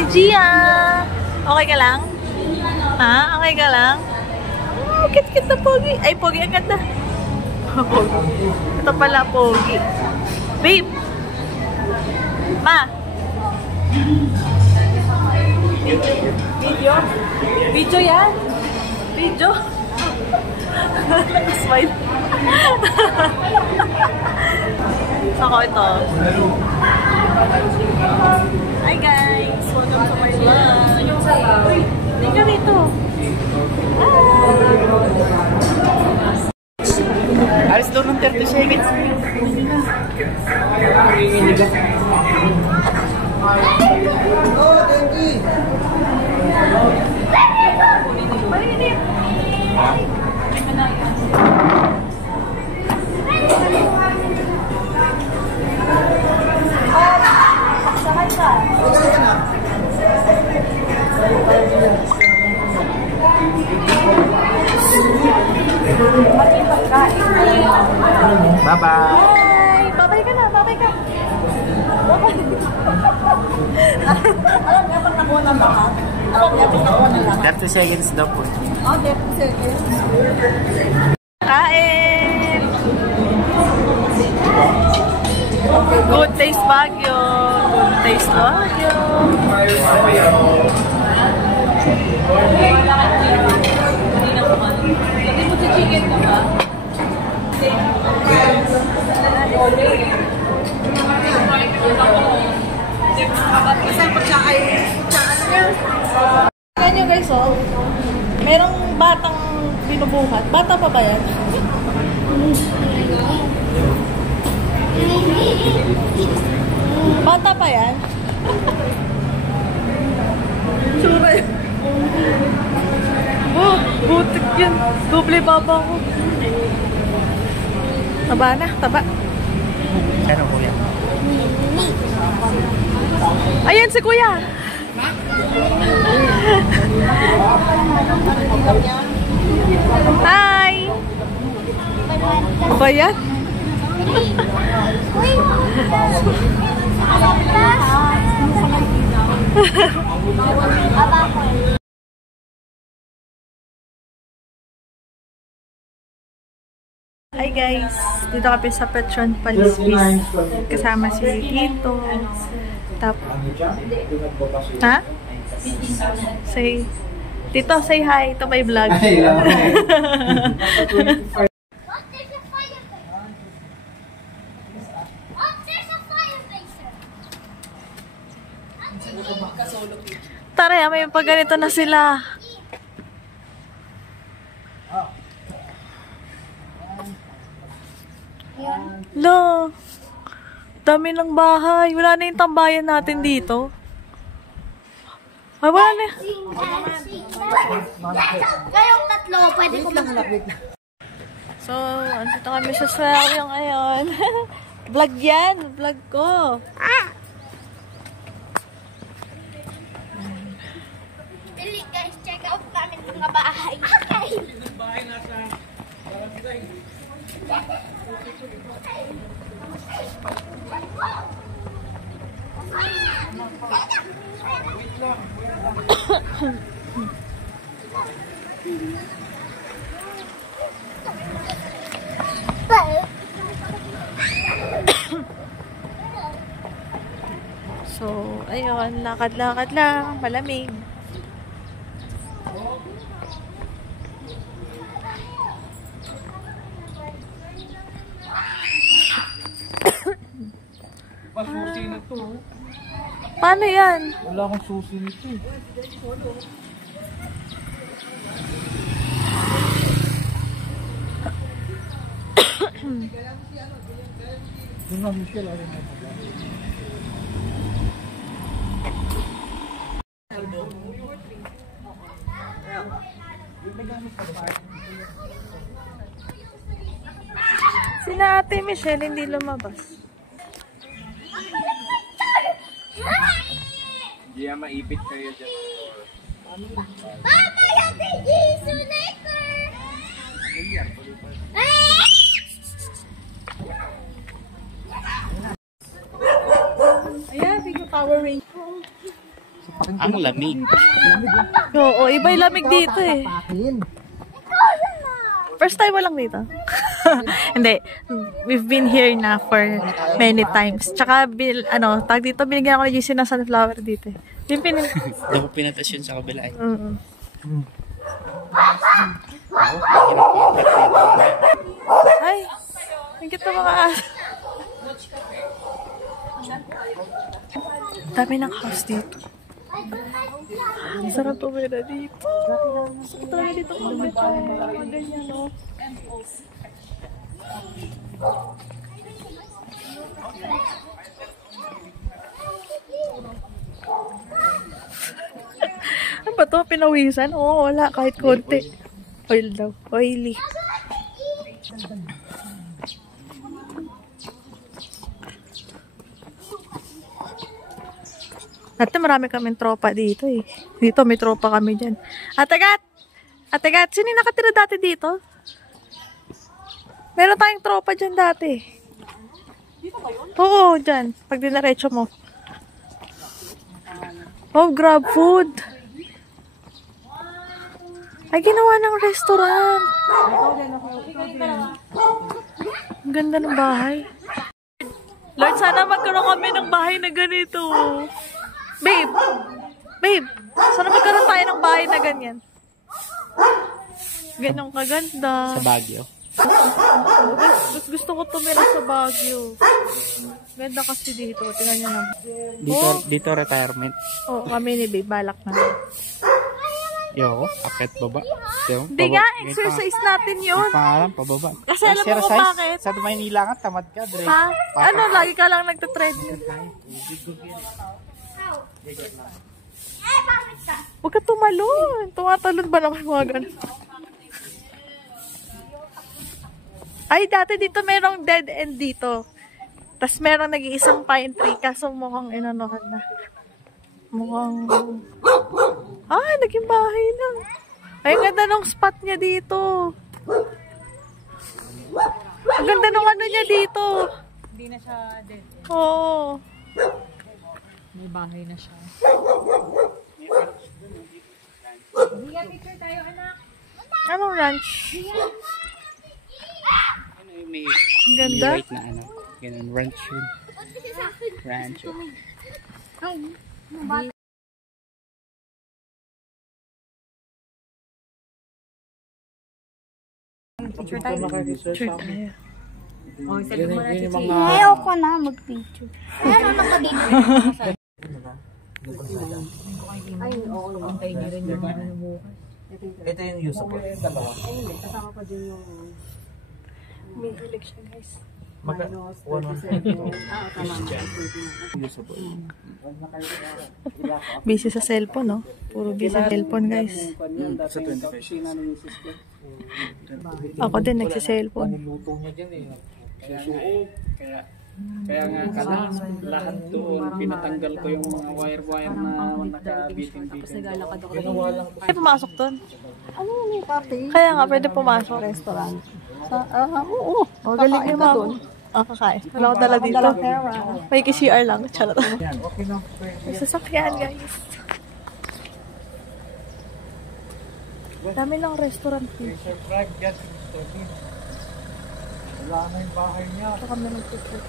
Ate Gia! Okay ka lang? Ha? Okay ka lang? Oh, kit-kit na pogi. Ay, pogi agad na. Pogi. Ito pala, pogi. Babe! Ma! Video? Video yan? Video? Smile. Ako ito. Hi guys! Welcome to my vlog. Uy! Tingnan dito. Alis daw ng 30 seconds. Bye-bye. Bye! Babay ka na, babay ka. Babay. Alam niya pag nakuha ng lahat? Alam niya pag nakuha ng lahat? 30 seconds daw po. Oh, 30 seconds. Kain! Good taste Baguio. Good taste Baguio. Hindi mo si chicken ka ba? Kasi pagkaay kaya nyo guys, oh, merong batang binubuhat. Bata pa ba yan? Bata pa yan? Sura yun. Oh, butik yan. Doble baba ko. Taba na, taba. Ano po yan? Ayan si Kuya. Hi! Ba yan? Hi guys! Dito kami sa Petron Palisbis. Kasama si Tito. Ha? Say, Tito, say hi to my vlog. Tara, may pagganito na sila. Lo, dami ng bahay. Wala na yung tambayan natin dito. Ay, wala na. Kayong tatlo, pwede ko mag-vlog. So, andito kami sa aquarium ngayon. Vlog yan. Vlog ko. Bili guys, check out namin mga bahay. Okay. Bahay nasa So, ayun, lakad-lakad lang, malamig. Susi na to. Paano yan? Wala akong susi nito eh. Yung nga Michelle, alam mo. Sina Ate Michelle hindi lumabas. Hindi yan maipit kayo dyan. Mama, yan si Jesus Laker! Ayan, big Power Ranger. Ang lamig. Oo, iba yung lamig dito eh. First time mo lang dito? Hindi. We've been here na for many times. Tsaka, tag dito, binigyan ako ni GC ng sunflower dito eh. Dapat pinatas yun sa kabila eh. Ay, ang cute na mga aso. Dami ng house dito. Sarap tumira dito. Sarap talaga dito mga ganyan, no? Ano ba to? Pinawisan? Oo, wala. Kahit konti. Oil daw. Oily. Dati marami kaming tropa dito eh. Dito may tropa kami dyan. Ate Gat! Ate Gat, sino yung nakatira dati dito? Meron tayong tropa dyan dati. Dito ba yun? Oo, dyan. Pag dinaretso mo. Oh, grab food. Ay, ginawa ng restaurant. Ang ganda ng bahay. Lord, sana magkaroon kami ng bahay na ganito. Babe! Babe! Sana magkaroon tayo ng bahay na ganyan. Ganong kaganda. Sa Baguio. Gusto ko tumira sa Baguio. Ganda kasi dito. Tingnan nyo naman. Dito retirement. Oo, kami ni Babe. Balak na. Yo, akit baba. Hindi nga, exercise natin yun. Yung pangalan, pababa. Kasi alam mo kung bakit? Sa Maynila nga, tamad ka, Dre. Ha? Ano, lagi ka lang nagtatreadmill. Huwag ka tumalon. Tumatalon ba naman mga ganun? Ay, dati dito merong dead end dito. Tapos merong nag-iisang pine tree. Kaso mukhang inanohan na. Mukhang... Ay, naging bahay na. Ay, ang ganda nung spot niya dito. Ang ganda nung ano niya dito. Hindi na siya dead. Oo. May bahay na siya. Hiya, picture tayo, anak. Anong ranch? Ano yung may Ang ganda. white na ano? Ganun, ranch yun. Ranch yun. Picture tayo. Picture tayo. Oh, sabi mo na si Ayaw ko na mag-picture. Ano na ka dito? Ay, oo, antayin niyo rin yung ano bukas. Ito yung use of it. Dalawa. Kasama pa din yung... May election, guys. Busy sa cellphone, no? Puro busy sa cellphone, guys. Sa 25. Ako din nagsa-cellphone. Luto niya dyan eh. Kaya nga lahat doon, pinatanggal ko yung mga wire-wire na nakabiting-biting. Ginawa lang ko. Pwede pumasok doon? Ano yung cafe? Kaya nga, pwede pumasok. Restaurant. Oo. Oh, galing yung mga doon. Kakain. Wala ko dala dito. May CR lang. Charot. Okay na. May sasakyan, guys. Dami lang restaurant here. Sir Frank, yan. Wala na yung bahay niya. Ito kami nag-picture.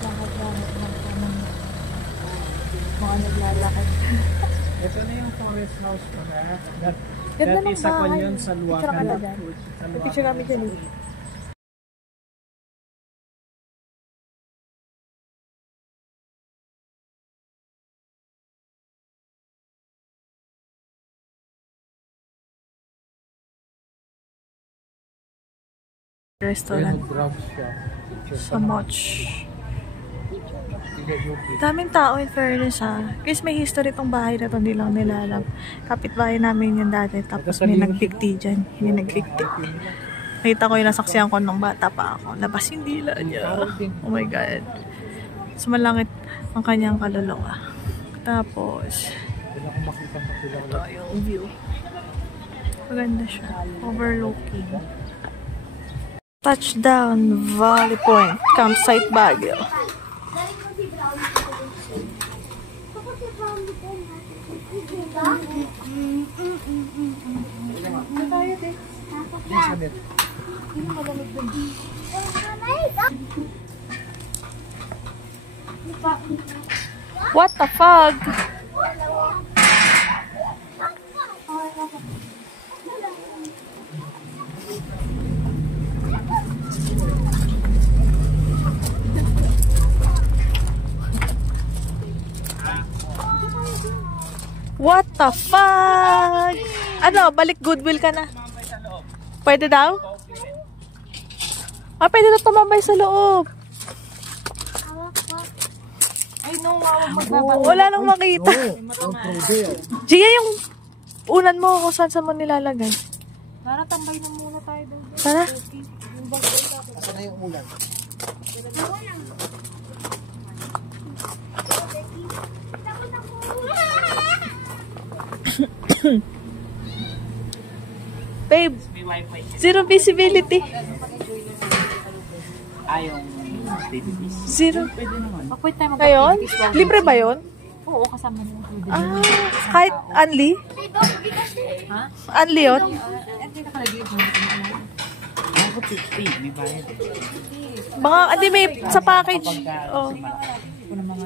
Lakad-lakad lang kami. Mga naglalakad. Ito na yung forest house ko na. Ganda ng Isa ko bahay. yun sa Picture Luwakan. ka na dyan. Picture kami dyan eh. Restaurant. So much. Daming tao in fairness ha. Kasi may history tong bahay na to, hindi lang nila alam. Kapitbahay namin yun dati. Tapos may nagpikti dyan. Hindi nagpikti. Nakita ko yung nasaksiyan ko nung bata pa ako. Labas yung dila niya. Oh my God. Sumalangit ang kanyang kaluluwa. Tapos, ito yung view. Maganda siya. Overlooking. Touchdown, Valley Point, Campsite Baguio. What the fuck? What the fuck? Ano, balik Goodwill ka na? Pwede daw? Pwede na tumambay sa loob. Ay, no, magbabalik. Wala nang makita. Gia, yung unan mo kung saan mo nilalagay. Tara, tambay na muna tayo doon. Tara. Asa na yung ulan? Babe, May wifi siya. zero visibility. Yung baby fish. Zero. Pwede naman. Pwede tayo Ngayon? Libre ba yun? Oo, kasama nila. Ah, kahit Anli? Ha? Anli yun? Hindi nakalagay yun. Ako 50, may bayad eh. Baka, hindi may sa package. Oh.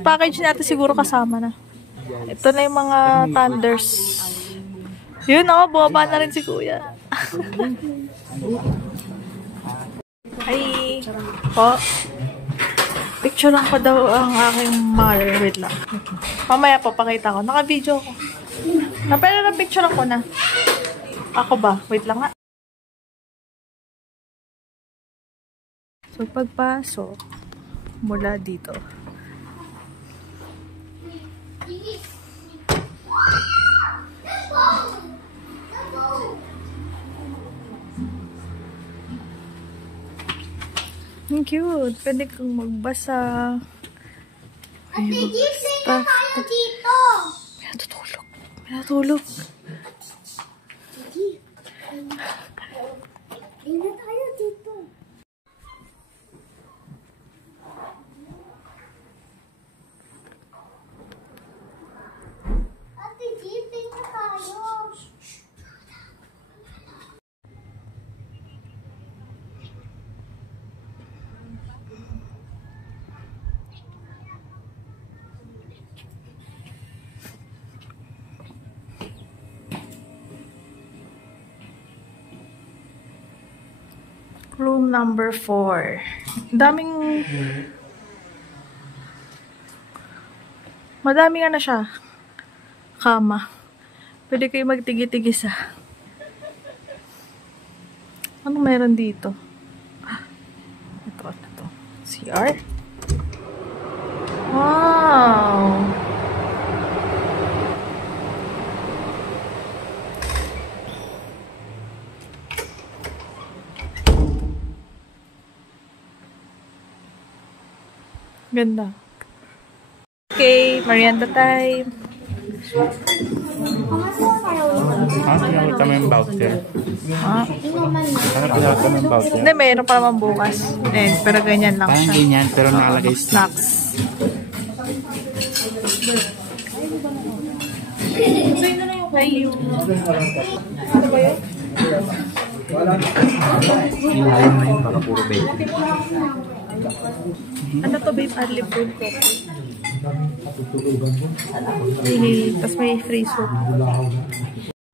Package natin siguro kasama na. Ito na yung mga thunders. Yun ako, bumaba na rin si kuya. Ay, po. Picture lang ko daw ang aking mother. Wait lang. Mamaya po, pakita ko. Naka-video ko. Pero na picture ko na. Ako ba? Wait lang nga. So, pagpasok mula dito. Ang cute. Pwede kang magbasa. Ate, gising na tayo dito. May natutulog. May natutulog. Gising na tayo dito. Ate, gising na tayo. Room number 4. Daming... Madami nga na siya. Kama. Pwede kayo magtigi-tigisa. Ano meron dito? Ito. CR? Wow! Ganda. Okay, merienda time. Tinawag kami yung voucher. Tinawag kami yung voucher. Hindi, mayroon pa naman bukas. Pero ganyan lang Parang siya. ganyan, pero nakalagay Snacks. Ilalim na yun, baka puro bacon. Ano to, babe? Adli food coffee. Tapos may free soup.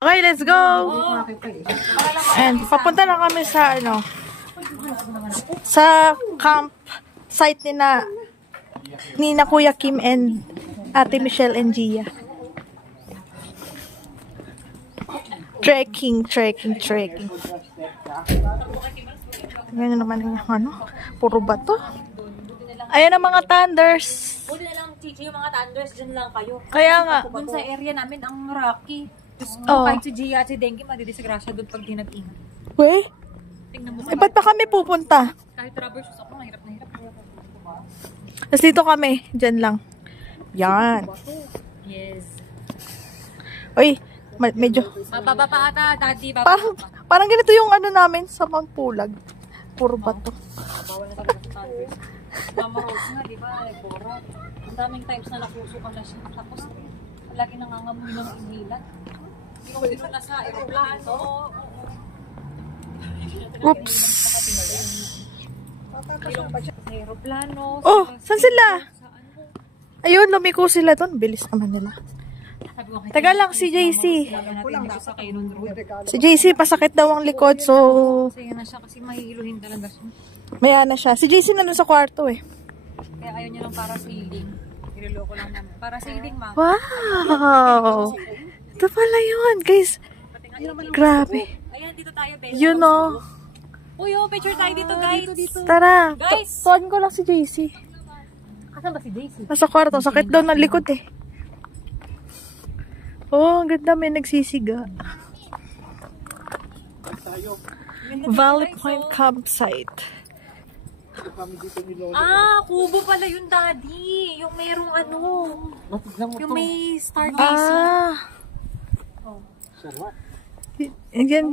Okay, let's go! And papunta na kami sa sa camp site ni na Kuya Kim and Ate Michelle and Gia. Trekking. Tingnan naman yung puro bato. Ayan ang mga thunders. Pwede na lang, Chichi, yung mga thunders, dyan lang kayo. Kaya nga. Doon sa area namin, ang rocky. Tapos Oo. kahit si Gia at si Denki, madidisgrasya doon pag di nag-ingat. Weh? Tingnan mo Eh, ba't pa kami pupunta? kahit rubber shoes ako, mahirap na hirap. Tapos dito kami. Diyan lang. Yan. Yes. Uy, medyo... Bababa pa ata, daddy, bababa pa. Parang ganito yung namin sa Mount Pulag. Puro bato. Bawal na talaga sa thunders. Mama Rose nga, di ba, nagborat. Ang daming times na napuso ka na siya. Tapos, lagi nangangamoy ng inhalant. Yung dito nasa aeroplano. Oops. Aeroplano. Oh, saan sila? Ayun, lumiko sila doon. Bilis naman nila. Taga lang si JC. Si JC, pasakit daw ang likod. So, Masaya na siya kasi mahihiluhin talaga siya. maya na siya. Si JC nandun sa kwarto eh. Kaya ayaw niya ng para sailing. Niloloko lang namin. Para sailing, ma. Wow! Ito pala yun, guys. Grabe. Ayan, dito tayo, Bella. You know. Uy, oh, picture tayo dito, guys. Tara. Guys! Tuwagin ko lang si JC. Asan ba si Daisy? Nasa kwarto. Sakit daw ng likod eh. Oh, ang ganda. May nagsisiga. Valley Point Campsite. Ah, kubo pala yun, Daddy. Yung merong ano. Yung may stargazing. Ah. Yan.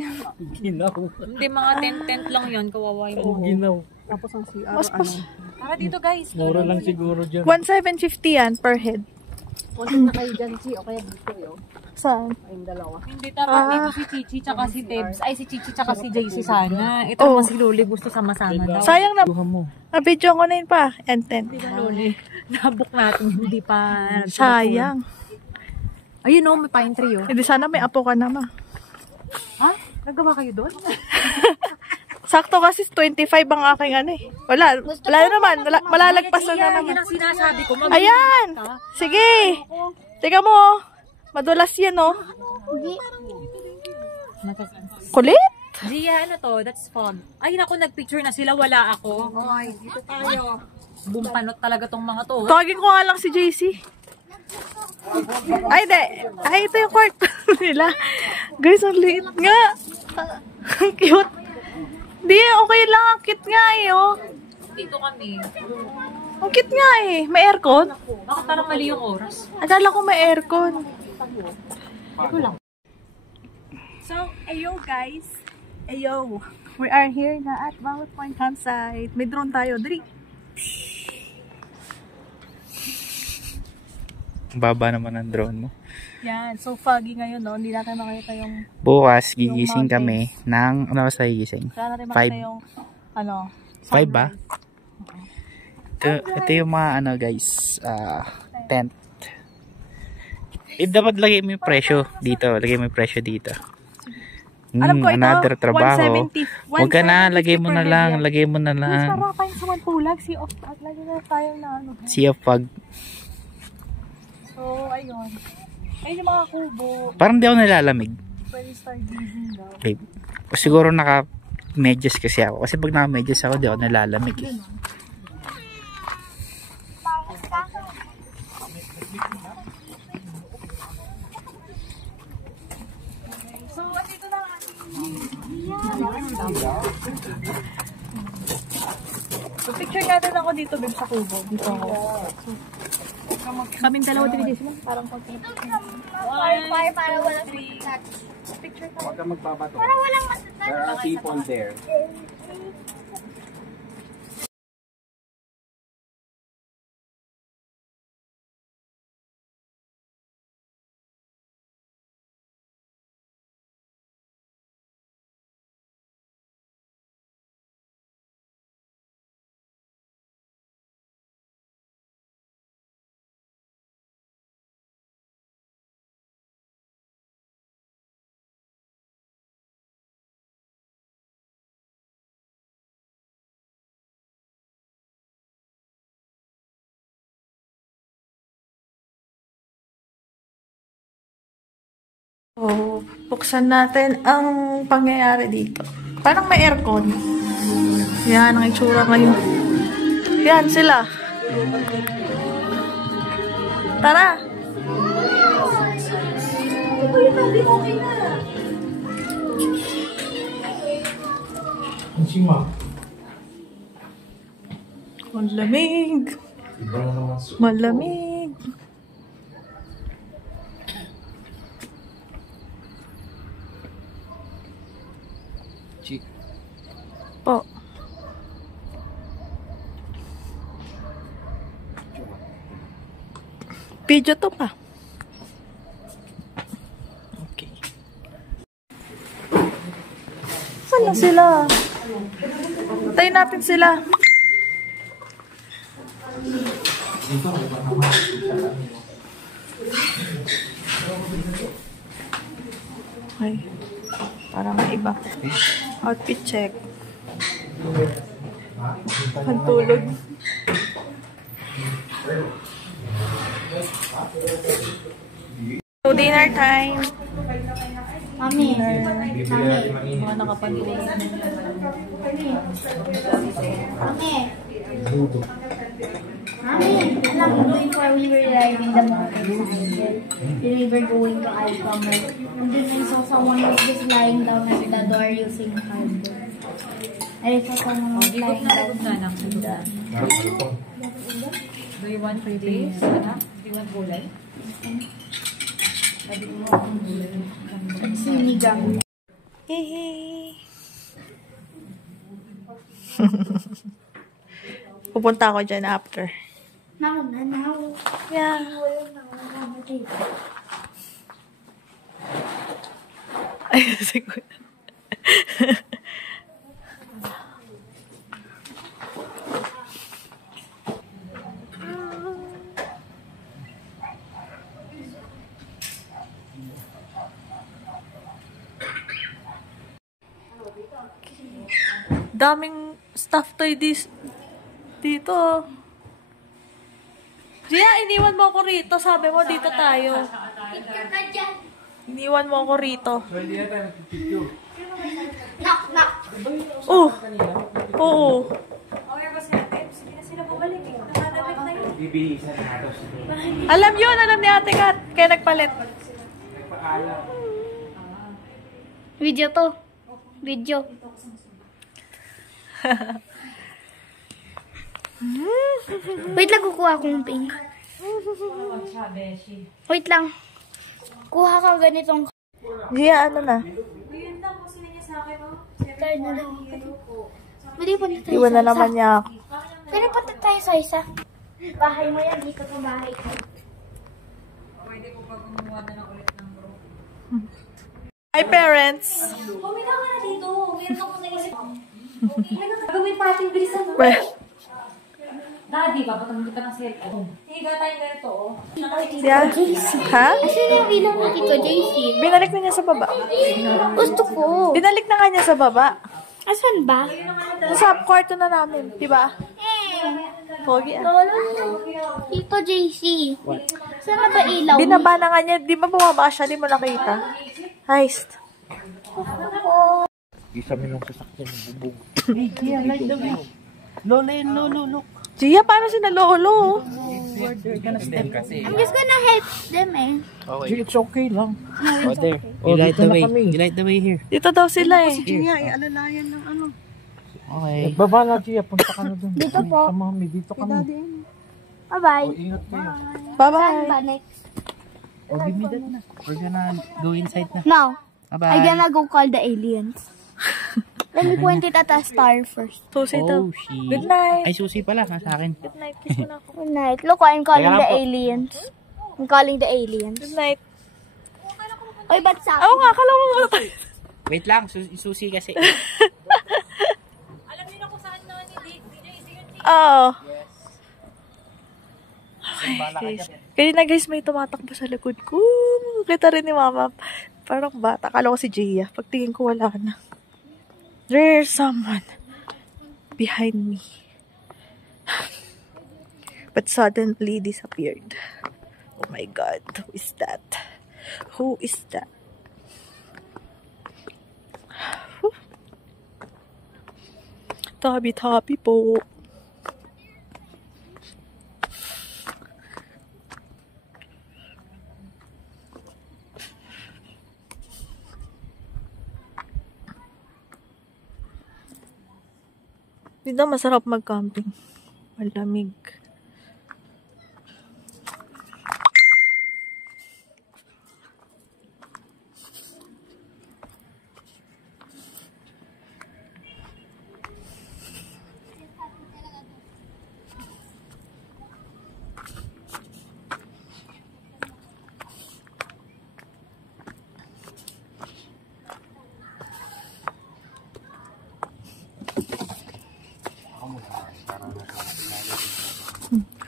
Ginaw. Hindi, mga tent-tent lang yan. Kawawa yung Ginaw. Mas pas. Tara dito, guys. Mura lang siguro dyan. 1,750 yan per head. Punta na kayo dyan, si. O kaya dito yun. Saan? Hindi, dapat dito si Chichi tsaka si Debs. Ay, si Chichi tsaka si JC sana. Ito naman si Loli gusto sama-sama daw. Sayang na. Buha mo. Na-video ko na yun pa. And 10. Loli. Nabook natin, hindi pa. Sayang. Ayun o, may pine tree o. Hindi sana may apo ka naman. Ha? Nagawa kayo doon? Sakto kasi 25 ang aking ano eh. Wala naman. Malalagpas na Yan naman. ang sinasabi ko. Ayan! Sige! Tika mo. Madulas yan oh. Kulit? Gia, ano to? That's fun. Ay, naku, nagpicture na sila. Wala ako. Ay, dito tayo. Bumpanot talaga tong mga to. Tawagin ko nga lang si JC. Ay, de. Ay, ito yung kwarto nila. Guys, ang liit nga. Ang cute. Di, okay lang. Ang cute nga eh, oh. Dito kami. Ang cute nga eh. May aircon? Bakit parang mali yung oras? Akala ko may aircon. Ito lang. So, ayo guys. Ayo. We are here na at Valley Point Campsite. May drone tayo. Dali. Baba naman ang drone mo. Yan. So, foggy ngayon, no? Hindi natin makita yung... Bukas, gigising kami ng, ano ba sa gigising? Wala natin makita 5. yung, ano... 5 ba? Ito yung mga, ano guys, tent. Dapat lagay mo yung presyo dito. Lagay mo yung presyo dito. Alam ko ito, another trabaho. 170. Huwag ka na, lagay mo na lang. Lagay mo na Mas lang. para kayo sa Manpulag. Sea of... At lagi na tayo na ano. Sea of Fog. So, ayun. Ayun yung mga kubo. Parang di ako nalalamig. Pwede stargazing daw. Okay. Siguro naka-medyas kasi ako. Kasi pag naka-medyas ako, di ako nalalamig. Eh. So, andito na ang So, picture natin ako dito, babe, sa kubo. Dito ako. So, kaming dalawa din mo. Parang konti. Para walang matatag. Picture tayo. Huwag ka magbabato. Para walang matatag. There are people there. So, buksan natin ang pangyayari dito. Parang may aircon. Yan, ang itsura ngayon. Yan, sila. Tara! Malamig. Malamig. Po. Video to pa. Okay. na sila. Tayo natin sila. Ay, para maiba. Outfit check. Pantulog. So, dinner time. Mami. Mga nakapantulog. Mami, alam mo, before we were riding the motorcycle, we were going to Alphamart, and then I saw someone was just lying down at the door using cardboard. I saw someone was lying down Anak. at the Do you want this? Anak? Do you want gulay? sinigang. Hehe. Pupunta ako dyan after. Now. Yeah. Ay, siguro. Daming stuff toy dito. Gia, iniwan mo ako rito. Sabi mo, dito tayo. Picture ka dyan. Iniwan mo ako rito. Knock, knock. Oh! Oo. Okay ba sila? Sige na sila bumalik. Nakadabit na yun. Alam yun, alam ni Ate Kat. Kaya nagpalit. Video to. Video. Wait lang, kukuha akong pink. Wait lang. Kuha ka ganitong. Gia, ano na? Yun lang kung sila niya sa akin, oh. Tayo na lang. Pwede punta tayo Iwan sa na isa. naman niya ako. Pwede punta tayo sa isa. Bahay mo yan, dito sa bahay ko. Pwede ko pa gumawa na lang ulit ng bro. Hi, parents! Humina ka na dito. Meron ako naisip. Gawin natin, bilisan mo. Well, Daddy, papatangin kita ng cellphone. Higa tayo ganito, oh. siya? Ha? Asan yung ilaw ni Tito JC? Binalik na niya sa baba. Gusto ko. Binalik na nga niya sa baba. Asan ba? Sa kwarto na namin, di ba? Pogi ah. Lolo. Tito JC. Saan na ba ilaw? Binaba na nga niya. Di ba bumaba siya? Di mo nakita? Heist. Isa minong sasakyan ng bubog. Gia, paano sila lolo? I'm just gonna help them eh. Okay. It's okay lang. Oh, there. You light the way. You light the way here. Dito daw sila eh. Okay. Baba na, Gia. Punta ka na dun. Dito po. Sa mami, dito kami. Bye-bye. Ingat kayo. Saan Bye-bye. ba next? Oh, give me that na. We're gonna go inside na. Now, Bye-bye. I'm gonna go call the aliens. Let me point it at a star first. Susi daw. Oh, shit. Good night. Ay, susi pala. Nasa akin. Good night. Kiss mo na ako. Good night. Look, I'm calling the aliens. I'm calling the aliens. Good night. Oy, ba't sa Oo nga, akala mo muna tayo. Wait lang. Susi kasi. Alam niyo na kung saan naman ni DJ yun. Oo. Okay, guys. Kanina guys, may tumatakbo sa likod ko. Kita rin ni Mama. Parang bata. Akala ko si Gia. Pagtingin ko, wala na. There's someone behind me. But suddenly disappeared. Oh my God. Who is that? Who is that? Tabi-tabi po. Dito masarap mag-camping. Malamig.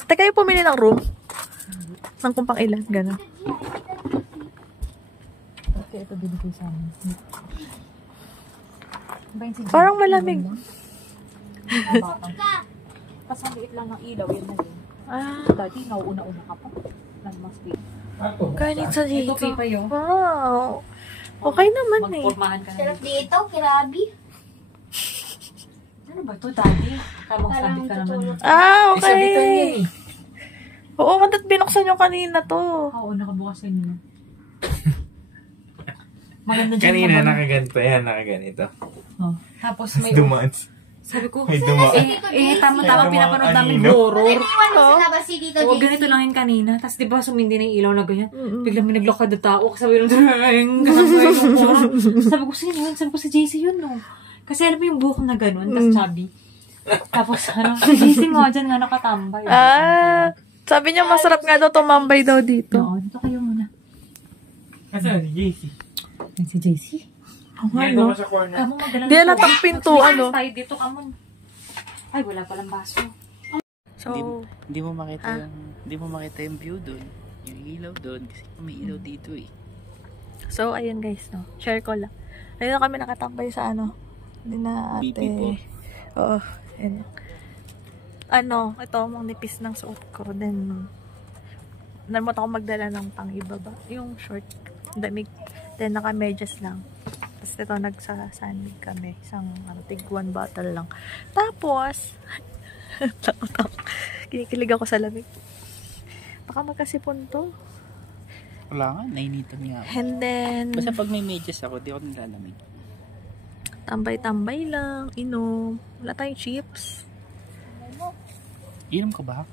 Teka, kayo pumili ng room? Ng kung pang ilan, gano'n. Okay, ito binigay sa amin. Parang malamig. Tapos ang liit lang ng ilaw, yun na yun. Ah, Dati, nauuna-una ka pa. Nag-must-be. ganit sa dito. Ito, pa yun. Wow. Okay naman eh. Magpormahan ka na. Sarap dito, kirabi. Ano ba ito, Daddy? Tamang sabit ka naman. Ah, Isa dito niya okay. Oo, ba't binuksan yung kanina to? Oo, nakabukas yun yun. Maganda dyan. Kanina, naman. nakaganito yan, nakaganito. Oh. Tapos may... Dumaan. Sabi ko, May dumaan. tama-tama May pinapanood dumaan namin kanino. horror. Iwan mo sa labas si Tito Oo, JC. ganito lang yun kanina. Tapos di ba sumindi na yung ilaw na ganyan? Biglang may naglakad na tao. Sabi nung kasama yung horror. Sabi ko, sino yun? Sabi ko, si JC yun, no? Kasi alam mo yung buhok na gano'n, tapos chubby. Tapos ano, si JC nga dyan nga nakatambay. Ah, sabi niya masarap nga daw tumambay daw dito. Oo, dito kayo muna. Nasaan si JC? Yan si JC. Oo nga, Nandito no? mo sa corner. Kamu magalang Di alam ang pinto, ano? tayo dito, kamon. Ay, wala palang baso. So, Hindi mo makita yung view doon. Yung ilaw doon kasi may ilaw dito eh. so ayun guys, no? Share ko lang. Ayun na kami nakatambay sa ano. Hindi na ate. BP po. Oo, ayun. Ano, ito mong nipis ng suot ko. Then, nalimut ako magdala ng pang ibaba. Yung short, damig. Then, naka-medyas lang. Tapos ito, nagsasandig kami. Isang, tig 1 bottle lang. Tapos, takot ako. Kinikilig ako sa lamig. Baka magkasipon to. Wala nga, nainitan nga ako. And then, Basta pag may medyas ako, di ako nilalamig. tambay-tambay lang, inom. Wala tayong chips. Inom ka ba?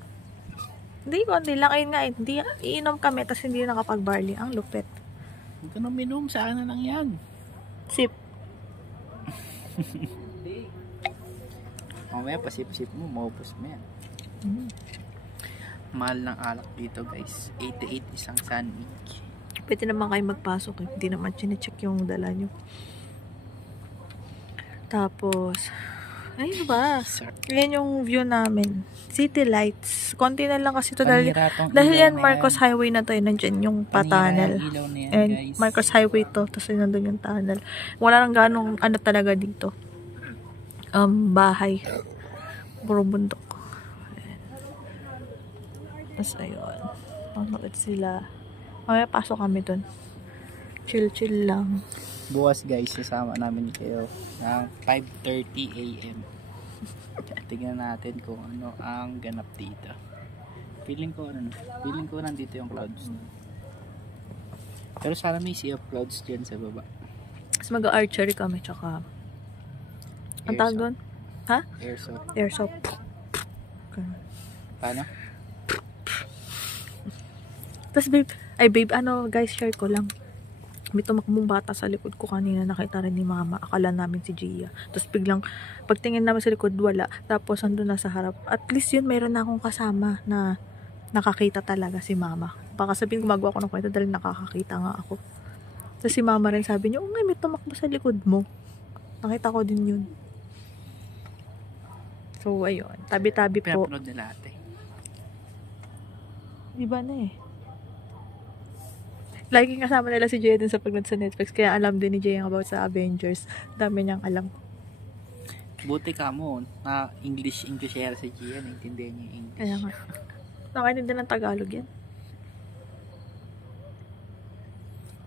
Hindi, konti lang. Ayun nga, hindi, iinom kami, tapos hindi nakapag-barley. Ang lupit. Huwag ka nang minom, saan na lang yan. Sip. Mamaya pasip-sip mo, maupos mo yan. Mahal ng alak dito guys. 88 isang sandwich. Pwede naman kayo magpasok eh. Hindi naman chinecheck yung dala nyo. Tapos, ayun ba? Yan yung view namin. City lights. Konti na lang kasi ito dahil yan Marcos Highway na to eh. Nandyan yung pa-tunnel. And Marcos Highway to. Tapos nandun yung tunnel. Wala nang ganong ano talaga dito. Bahay. Puro bundok. Ayan. Tapos ayun. Pangkakit sila. Mamaya pasok kami dun. Chill-chill lang. Bukas guys, sasama namin kayo ng 5:30 AM. Tignan natin kung ano ang ganap dito. Feeling ko nandito yung clouds. Pero sana may sea of clouds dyan sa baba. Tapos mag-archery kami, tsaka ang tawag doon? Ha? Airsoft. Airsoft. Okay. Paano? Tapos babe, ano guys, share ko lang. May tumakbong bata sa likod ko kanina, nakita rin ni mama. Akala namin si Gia. Tapos biglang, pagtingin namin sa likod, wala. Tapos andun na sa harap. At least yun, mayroon na akong kasama na nakakita talaga si mama. Baka sabihin, gumagawa ko ng kwento dahil nakakakita nga ako. Tapos si mama rin sabi niya, may tumakbo sa likod mo. Nakita ko din yun. So, ayun. Tabi-tabi po. Pinapanood nila ate. Iba na eh. Laging kasama nila si Jay din sa pagnood sa Netflix. Kaya alam din ni Jay about sa Avengers. Dami niyang alam. Buti ka mo na English era sa Gia, naintindihan niya yung English. Kaya nga. Nakaintindi ng Tagalog yan.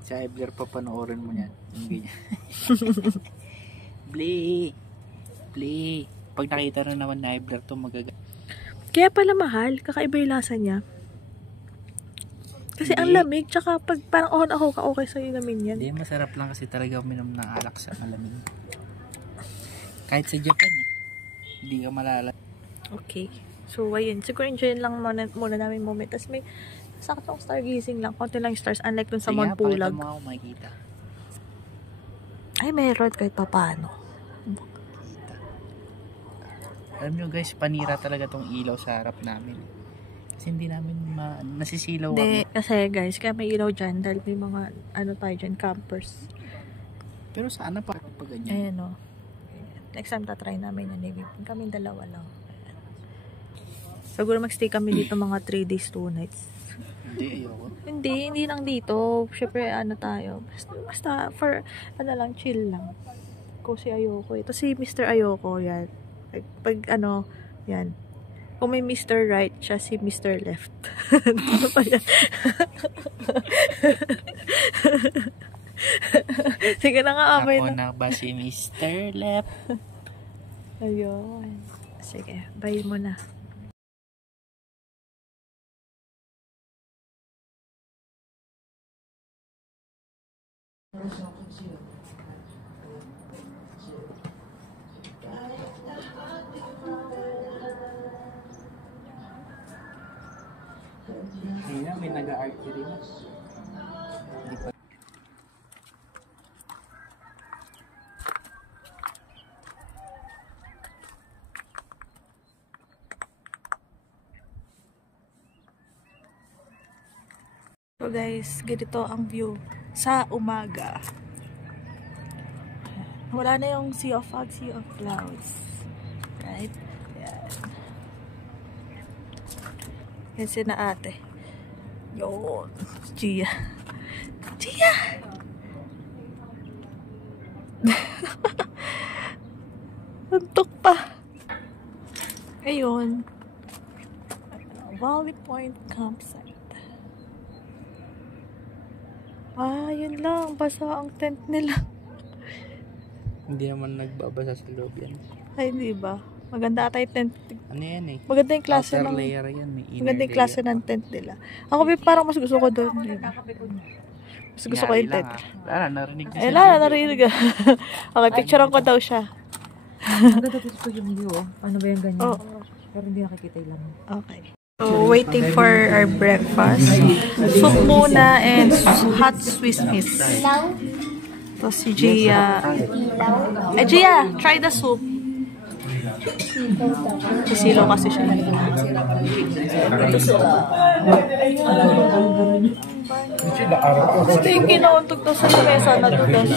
Sa Ebler pa panoorin mo yan. Yung ganyan. Play. Pag nakita rin naman na Ebler to Kaya pala mahal. Kakaiba yung lasa niya. Kasi ang lamig. Tsaka pag parang ako ka okay sa'yo namin yan. Hindi, masarap lang kasi talaga uminom ng alak sa malamig. Kahit sa Japan eh. Hindi ka malala. Okay. So, ayun. Siguro enjoy lang muna namin moment. Tapos may saktong stargazing lang. Konti lang yung stars. Unlike dun sa Mount Pulag. Pakita mo ako makikita. Ay, meron kahit papaano. Alam nyo guys, panira talaga tong ilaw sa harap namin. Kasi hindi namin nasisilaw Hindi, kami. kasi guys, kaya may ilaw dyan. Dahil may mga, tayo dyan, campers. Pero sana pa ganyan. Ayan o. Next time tatry namin yung Navy. Kaming dalawa lang. Ayan. Siguro magstay kami dito mga 3 days, 2 nights. Hindi, ayoko. Hindi lang dito. Syempre, ano tayo. Basta for, ano lang, chill lang. Kung si Ayoko. Ito si Mr. Ayoko, yan. Pag ano, yan. Kung may Mr. Right, siya si Mr. Left. Ano pa yan? Sige na nga, okay Ako na. na ba si Mr. Left? Ayun. Sige, bye mo na. Ngayon, may nag-archery na. So guys, ganito ang view sa umaga. Wala na yung sea of fog, sea of clouds. Right? Yan. Yan si na ate. Yun. Gia. Gia! Antok pa. Ayun. Valley Point Campsite. Ah, yun lang. Basa ang tent nila. Hindi naman nagbabasa sa loob yan. Ay, hindi ba? Maganda ata yung tent. Ano yan eh? Maganda yung klase Outer ng... layer yan. May inner Maganda yung layer. klase ng tent nila. Ako parang mas gusto ko doon. Mas gusto ko yung tent. Wala, narinig na Eh, lala, narinig ah. Okay, picturean ko daw siya. Ang ganda dito yung view, oh. Ano ba yung ganyan? Oh. Pero hindi nakikita yung laman. Okay. So, waiting for our breakfast. Soup muna and hot Swiss miss. Ilaw? Tapos si Gia. Ilaw? Eh, Gia, try the soup. Sisilaw kasi siya. Ito yung kinauntog to sa mesa na dudas.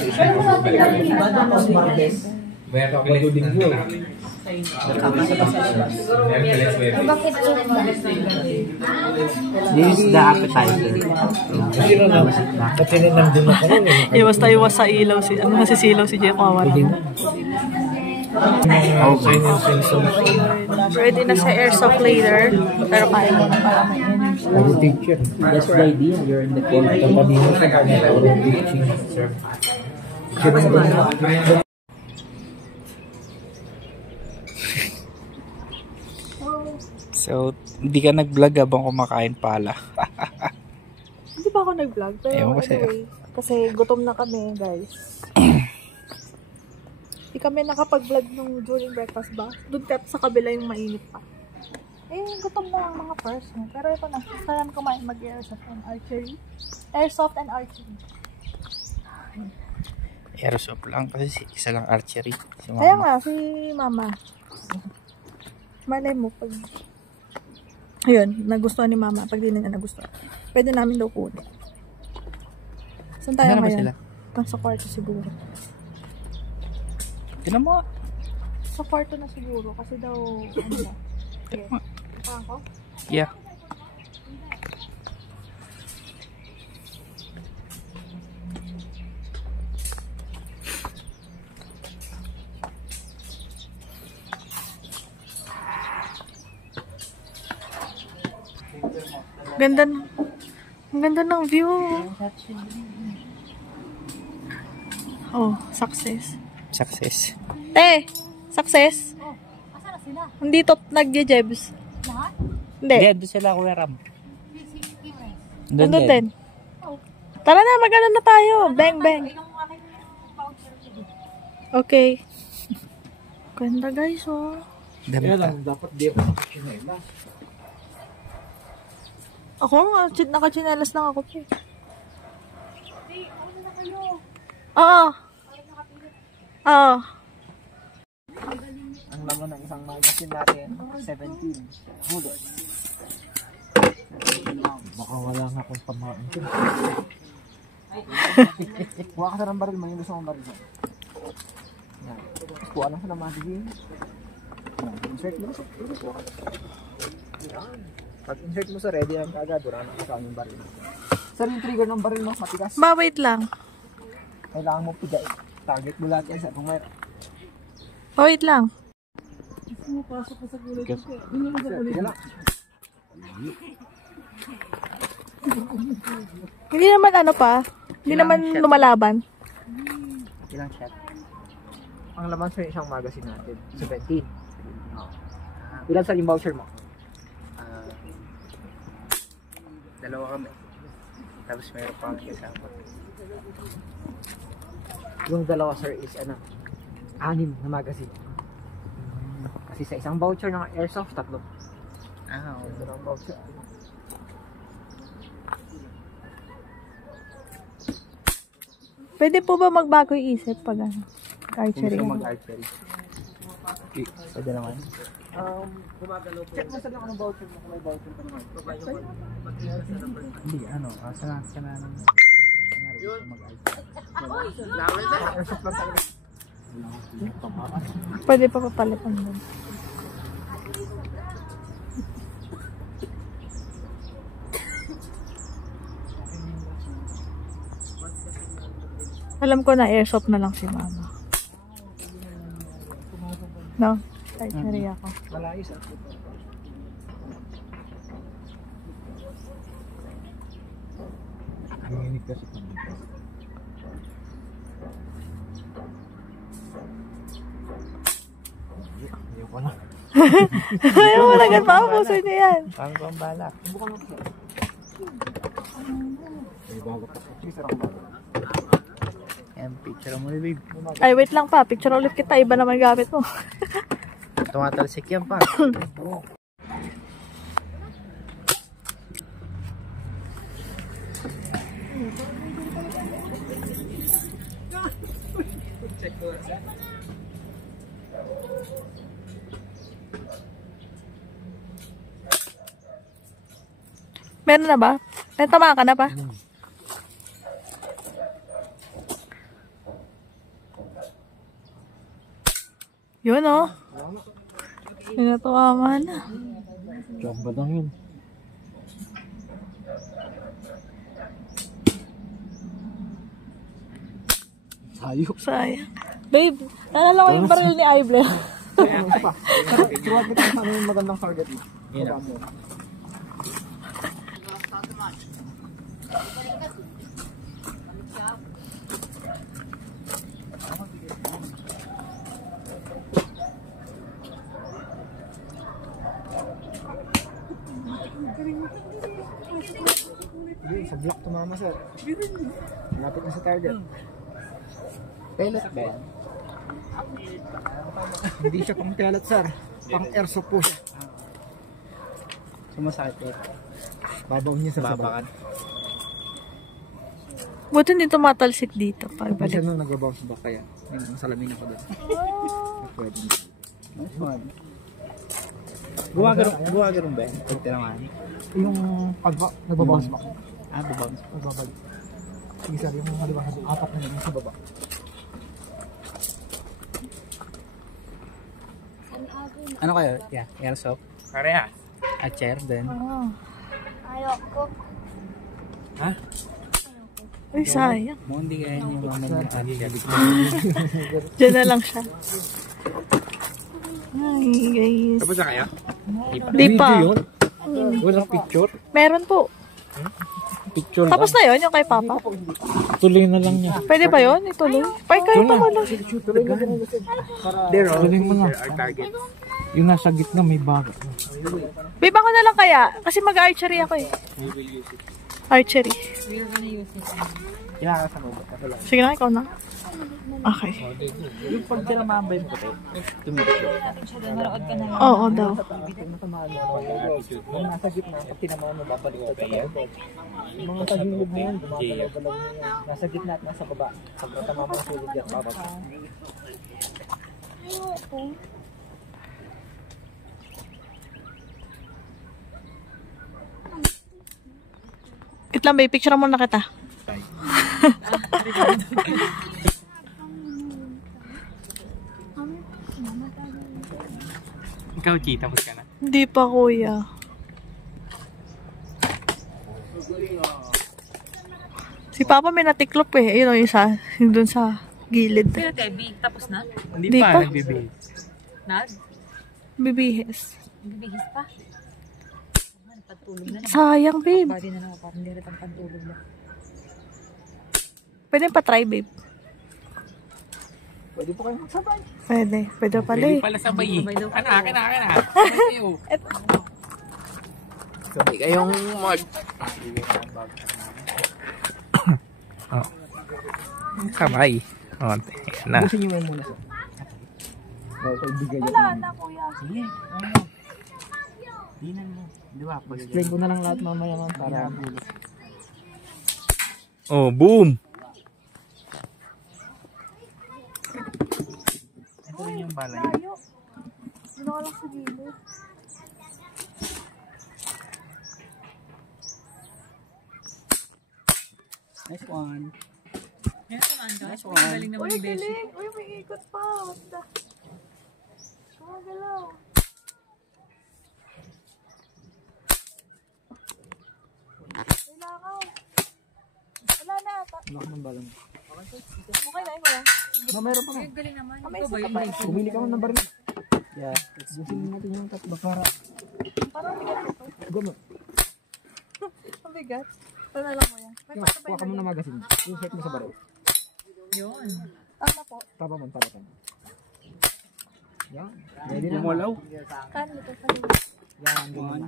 Bakit soup ba? This is the appetizer. Iwas sa ilaw si masisilaw si Gia Kawala. Okay. Ready na sa airsoft later. Pero kaya mo na para may energy. That's the idea. You're in the corner. So, hindi ka nag-vlog habang kumakain pala. Hindi pa ako nag-vlog. Pero Ewan ko sa'yo. anyway, kasi gutom na kami, guys. Hindi kami nakapag-vlog nung during breakfast ba? Doon sa kabila yung mainit pa. Eh, gutom na ang mga person. Pero ito na, gusto namin kumain mag-airsoft and archery. Airsoft and archery. Airsoft lang kasi isa lang archery. Si Mama. Kaya nga, si Mama. Malay mo, pag... Ayun, nagustuhan ni Mama. Pag di na nagustuhan, pwede namin daw kunin. Saan tayo Ano ba ngayon? sila? Nasa kwarto siguro. Tinan mo. Sa kwarto na siguro. Kasi daw, ano ba? Okay. Ako? Yeah. Ganda ng... Ang ganda ng view. Oh, success. Success. Te! Success! Nandito nagje-jebs. Hindi. Hindi, doon sila Kuya Ram. Nandun din. Tara na, mag-ano na tayo. Bang, bang. Okay. Ganda guys, oh. Ganda. dapat di ako nakachinelas. Ako, naka-chinelas lang ako. Oo. Oo. Ang laman ng isang magazine natin, 17. Bulot. Baka wala nga akong pamain ko. Kuha ka sa ng baril mo, yung gusto mong baril mo. Yan. Kuha lang sa ng magazine. Yan. Insert mo. Kuha ka. Yan. Pag insert mo sa ready yan kagad, wala na kasama yung baril. Sir, yung trigger ng baril mo, matigas. Ma, wait lang. Kailangan mo pigain. Target mo lahat yan, sir. Kung mayroon. Ma, wait lang. Hindi naman ano pa. Hindi naman lumalaban. Ilang shot? Ang laman sa isang magazine natin, 17. Ilan sa yung voucher mo? Dalawa kami. Tapos mayroon pa kami kasama. Yung dalawa, sir, is 6 na magazine. Kasi sa isang voucher ng airsoft, 3. Oo. Dalawang voucher. Pwede po ba magbago yung isip pag ano? Archery. Gusto mag-archery. Pwede naman. Check mo sa lang anong voucher mo kung may voucher ka naman. Hindi, sana nang Airsoft lang talaga. Pwede pa papalitan doon. Alam ko na airsoft na lang si mama. No? Archery ako. Malayos ah. Nanginig kasi pang dito. Ayoko na. Ayaw mo lang yan, puso niya yan. Paano ba ang balak? Bukan mo po. Ay, bago pa. Sige, sir, ako bago. Yan, picture mo babe. Ay, wait lang pa. Picture ulit kita. Iba naman gamit mo. Tumatalsik yan pa. Meron na ba? May tama ka na pa? Yun oh. Pinatawa na. Joke ba lang yun? Sayok. Sayang. Babe, naalala ko yung baril ni Ible. Tuwag mo tayo yung magandang target mo. Yun Baba mo. Hindi, sa block tumama sir. Malapit na sa target. Pellet ba yan? Hindi siya pang pellet sir. Pang airsoft po siya. Sumasakit eh. Babaw niya sa Babakan. Buti hindi tumatalsik dito. Pag Pagbalik. siya nung nag-bounce back kaya. Yung salamin ako doon. Pwede. Nice one. Gumagarong ba yan? Pag tinamaan. Yung pag nag-bounce back. Babags. Magbabalik. Sige sir, yung mga liwanag, 4 na yun sa baba. Ano kayo? Yeah, airsoft. Pareha. A chair din. Oh. Ayoko. Ha? Uy, sayang. Mo hindi kaya niyo naman yung archery. Diyan na lang siya. Ay, guys. Tapos na kayo? Di pa. Walang picture? Meron po. Picture Tapos na yun, yung kay Papa. Tuloy na lang niya. Pwede ba yun? Ituloy? Pay kayo pa wala. There, Tuloy mo na. our target. Yung nasa gitna may bago. Babe, ako na lang kaya. Kasi mag-archery ako eh. Archery. Kailangan sa baba. Sige na, ikaw na. Okay. Yung pag tinamaan ba yung puti? Tumipicture. Oo daw. Yung nasa gitna, pag tinamaan mo, babaliktad ka kayo. Yung mga sa gilid mo yan, gumagalaw-galaw mo yan. Nasa gitna at nasa baba. Pag natama mo ang silid yan, bababa. Wait lang, babe. Picture mo na kita. Ikaw, Chi, tapos ka na. Hindi pa, kuya. Si Papa may natiklop eh. Ayun o, isa. Yung dun sa gilid. Pero Tebi, tapos na? Hindi Di pa, pa. nagbibihis. Nag? Bibihis. Bibihis pa? Pagtulog na lang. Sayang, babe. Body na naman, parang hindi rin ang pagtulog na. Pwede pa try, babe. Pwede po kayo magsabay. Pwede. Pwede pala Pwede eh. pala sabay eh. Kana. Sabay kayo. Sabay kayong mag... Oh. Sabay. Oh, na. Gusto niyo muna sir. Bigay niyo. Wala na, kuya. Sige. Dinan mo. Di ba? Explain ko na lang lahat mamaya ma'am para Oh, boom! Ito rin yung bala niya. Layo. Dito ka lang sa gilid. Nice one. Yan naman, guys. Nice one. Galing naman Uy, ni Beshi. galing. Uy, may ikot pa. What the? Gumagalaw. Kailangan. Wala na. wala ka ng balang. Okay na, kuya. Meron pa nga. Galing naman. May Ito ba isa yun? pa ba? Bumili ka ng baril. Yeah. Gusto natin yung tatlo para Parang bigat ito. gumot. Ang bigat. Ito na lang, kuya. May paano ba Kuha ka yun? muna magasin. Insert mo sa baril. Yun. Tama po. Tama man, tama. Yan. Ready na. Bumulaw. Kan dito sa Yan. ganun.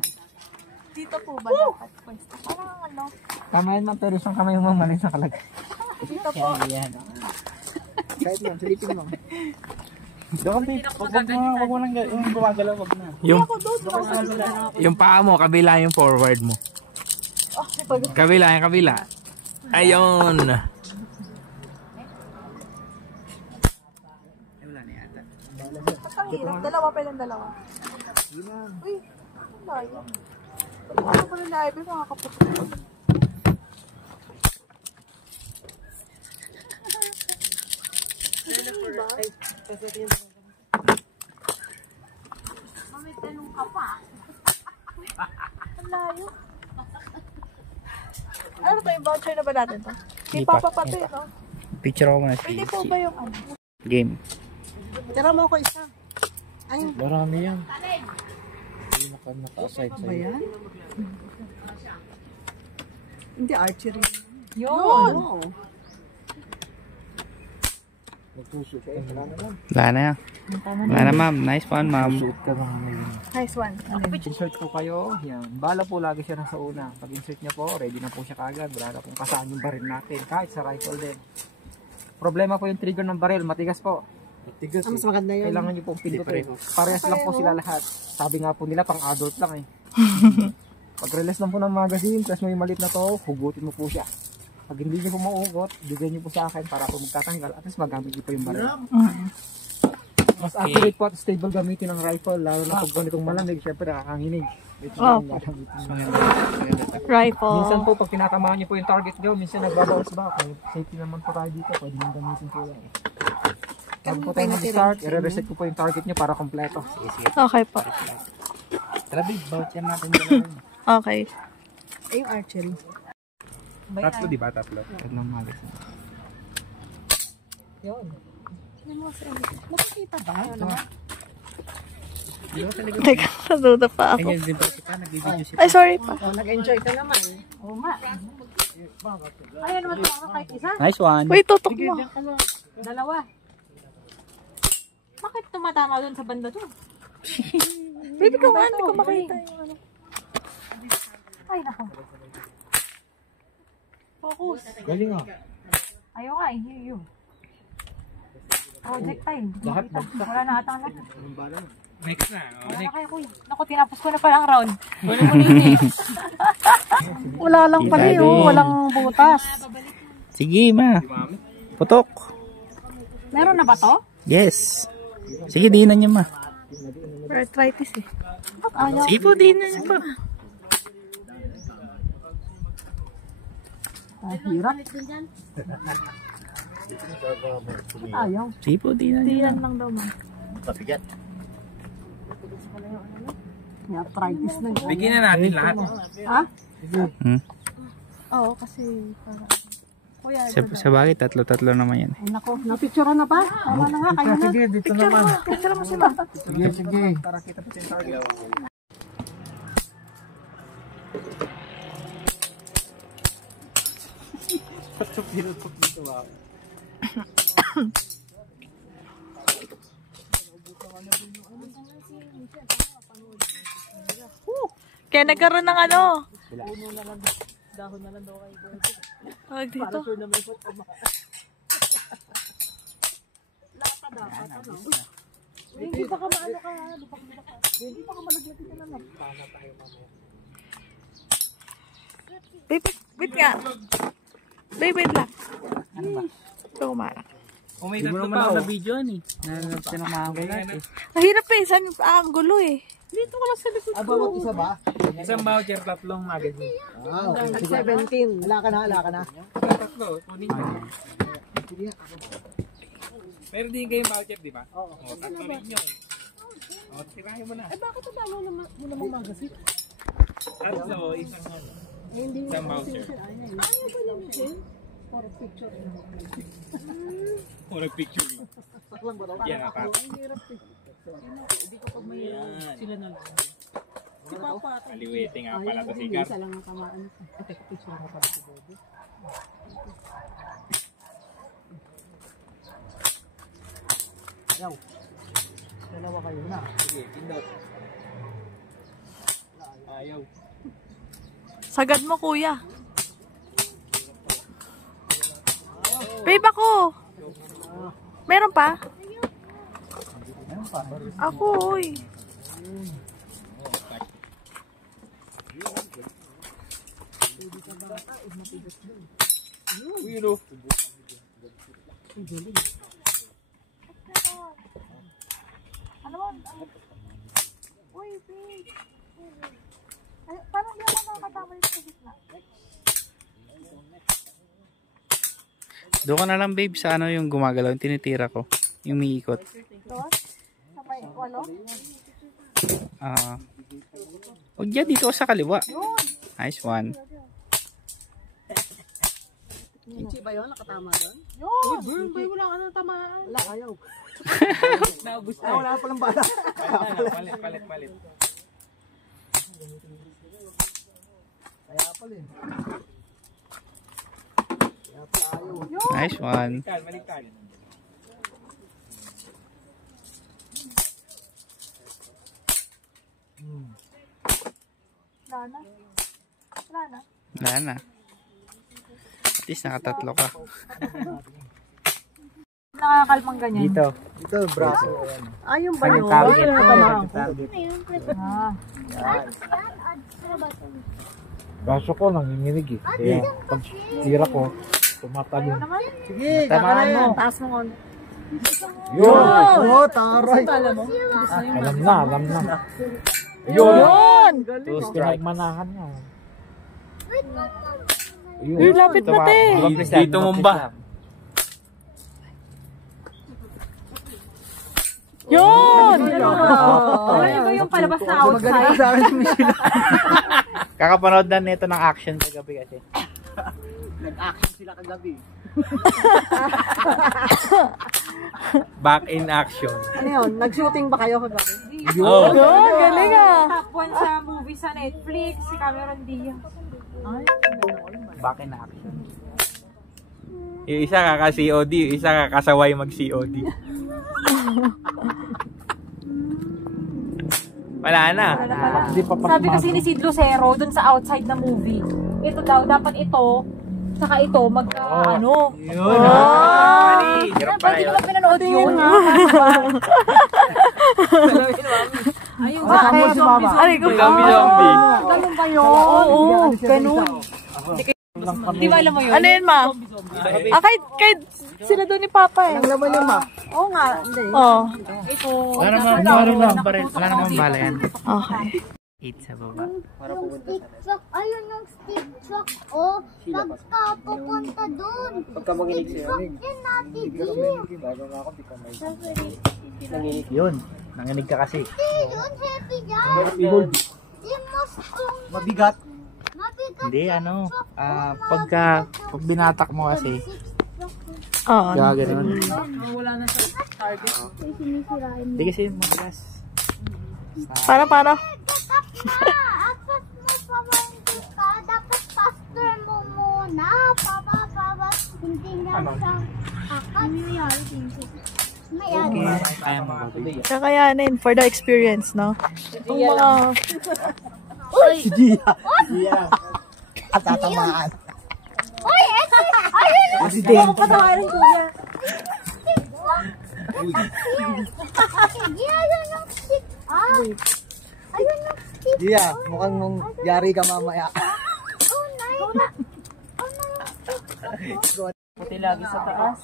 dito po ba dapat pwesto? Parang ano? Tama yan ma'am, pero isang kamay mo mali sa kalag. Dito po. Yan. Kahit yan, silipin mo. Doon, babe. Wag mo lang yung gumagalaw, wag na. Yung paa mo, kabila yung forward mo. Oh, pag Kabila, yung kabila. Ayun. ang hirap. Dalawa pa lang dalawa. Uy, ang layo. Ano pa rin na mga kaputo. Mami, tanong ka pa. Ang layo. Ano to, yung voucher na ba natin to? Kay Di pa. Papa Pato yun, no? Picture ako muna Pwede po ba yung ano? game. Tira mo ko isa. Ay, Marami yan. Hindi naka-aside ba yan? Hindi, archery. Yun. Nagsushoot ka. Wala na lang. Wala na yan. Wala na, ma'am. Nice one, ma'am. Shoot ka mga ngayon. Nice one. Insert po kayo. Yan. Bala po lagi siya nasa una. Pag insert niya po, ready na po siya kagad. Wala na pong kasaan yung baril natin. Kahit sa rifle din. Problema po yung trigger ng baril. Matigas po. Matigas. Mas maganda yun. Kailangan niyo pong pindutin. Parehas lang po sila lahat. Sabi nga po nila, pang adult lang eh. Pag release lang po ng magazine, plus may malit na to, hugutin mo po siya. Pag hindi niyo po mauugot, bigyan niyo po sa akin para po magtatanggal. At least magamit niyo po yung baril. Mas accurate po at stable gamitin ng rifle. Lalo na pag ganitong malamig, syempre nakakanginig. Oh. Rifle. Minsan po pag tinatamaan niyo po yung target niyo, minsan nagbabounce back. May safety naman po tayo dito, pwede nyo gamitin po yan. Pag po tayo mag-start, i-reset ko po yung target niyo para kompleto. Okay po. Tara, babe. Voucher natin dalawa. Okay. Yung archery. Tatlo, di ba? Tatlo. Tatlong magazine. Yun. Nakikita ba? Teka, naduda pa ako. Ayun, di ba si pa? Nagbibideo si Ay, sorry pa. Nag-enjoy ka naman. Oo nga. Ayaw naman ito kahit isa. Nice one. Uy, tutok mo. Dalawa. Bakit tumatama doon sa banda doon? Baby ko nga, hindi ko makita yung ano. Ay, nako. Focus. Galing ah. Ayaw nga eh. Yun. Projectile. Lahat Wala na atang lahat. Next na. Wala na kayo, kuy. Naku, tinapos ko na pala ang round. Wala mo na yun eh. Wala lang pala yun. Walang butas. Sige, ma. Putok. Meron na ba to? Yes. Sige, dinan niyo, ma. Arthritis eh. Sige po, dinan niyo pa. Hirap. Ayaw. Sige po, dinan niyo. Diyan lang daw man. May arthritis na yun. Bigyan na natin lahat. Ha? Hmm? Oo, kasi para... Kuya, Sa bagay, tatlo-tatlo naman yan. ay nako, napicturean na ba? Tama na nga, kayo na. Sige, dito naman. Picture mo sila. Sige, sige. Para kita pa yung target. Kaya nagkaroon ng ano? Dahon na lang daw kayo. Tawag dito. Hindi pa ka maano ka. Hindi pa ka malaglag ka na lang. Babe, wait nga. Babe, wait lang. Ano ba? Ito kumarang. May tatlo pa ako na video ni. Sinamahan ko natin. Mahirap eh. Saan yung gulo eh. Dito ko lang sa likod ko. Bawat isa ba? Isang voucher, tatlong magazine. Okay. 17. Wala ka na. Tatlo, kunin nyo. Pero di kayong voucher, di ba? Oo. Tatlo rin nyo. O, tirahin mo na. Bakit ito mo naman magasin? Tatlo, isang voucher. Puro picture. Yan, apat. Sila na lang. Si Papa. Aliwete nga pala to si Gar. Isa lang ang tamaan. Ate, picture na pala si Bobby. Yaw. Dalawa kayo na. Sige, pindot. Ayaw. Sagad mo, kuya. Babe, ako. Meron pa? Ako, oy. Uy, no. Ano mo? Uy, babe. Ay, parang hindi ako nakakatama dito sa gitna. Doon ka na lang babe sa ano yung gumagalaw, yung tinitira ko. Yung umiikot. Doon? Sa may walo? Huwag dyan, dito sa kaliwa. Nice one. Ichi ba yun? Nakatama doon? Yun! Burn, boy, wala ka nang tamaan. Wala, ayaw. Naubos na. Wala palang bala. Palit. Kaya pala eh. Nice one. Baliktad. Wala na. Wala na. At least nakatatlo ka. Nakakalmang ganyan. Dito. Ito, braso. Ah, yung ba yun? Target. Target. Ah. Braso ko nanginginig eh. Kaya pag tira ko, tumatalon. Sige, Tamaan mo. Taas mo kon. Yun! Oo, taray. Alam mo? Alam na. Yun! Two strikes. Pinagmanahan niya. Uy, lapit na te. Dito mumba. Yun! Alam mo yung palabas na outside? Kakapanood na nito ng action kagabi kasi. Nag-action sila kagabi. Back in action. Ano yun? Nag-shooting ba kayo kagabi? Oh. Yun, galing ah. Top 1 sa movie sa Netflix, si Cameron Diaz. Back in action. Yung isa kaka-COD, yung isa kakasaway mag-COD. Wala na. Sabi kasi ni Sid Lucero dun sa outside na movie, ito daw, dapat ito, saka ito, ano. Yun. Hirap pala Hindi yun. ko ba pinanood yun? Ayun, Kasama si Mama. Aray ko. Zombie. ganun ba yun? Oo, ganun. Di ba alam mo yun? Ano yun, ma? Ah, kahit sila doon ni Papa eh. Ang laman yung ma. Oo nga, hindi. Oo. Ito, Wala naman bala yan. Okay. 8 sa baba. Yung stick truck, ayun yung stick truck, oh. Pagka pupunta dun. Pagka manginig siya. Yan natin, Bago nga ako, di ka may... Yun. Nanginig ka kasi. Hindi, yun, happy dyan. Behold. Yung mas kung Mabigat. mabigat Hindi, ano, pag binatak mo kasi, Oo. gano'n. Hindi kasi madalas. Para. Dapat faster mo muna. Papa. Hindi nga siya. Kaya mo ba? Kakayanin for the experience, no? Ang mga... Gia. At tatamaan. Uy, ayun! Presidente. Ayun ang stick. Ayun ang stick. Gia, mukhang nung yari ka mamaya. Oh, nice. Puti lagi sa taas.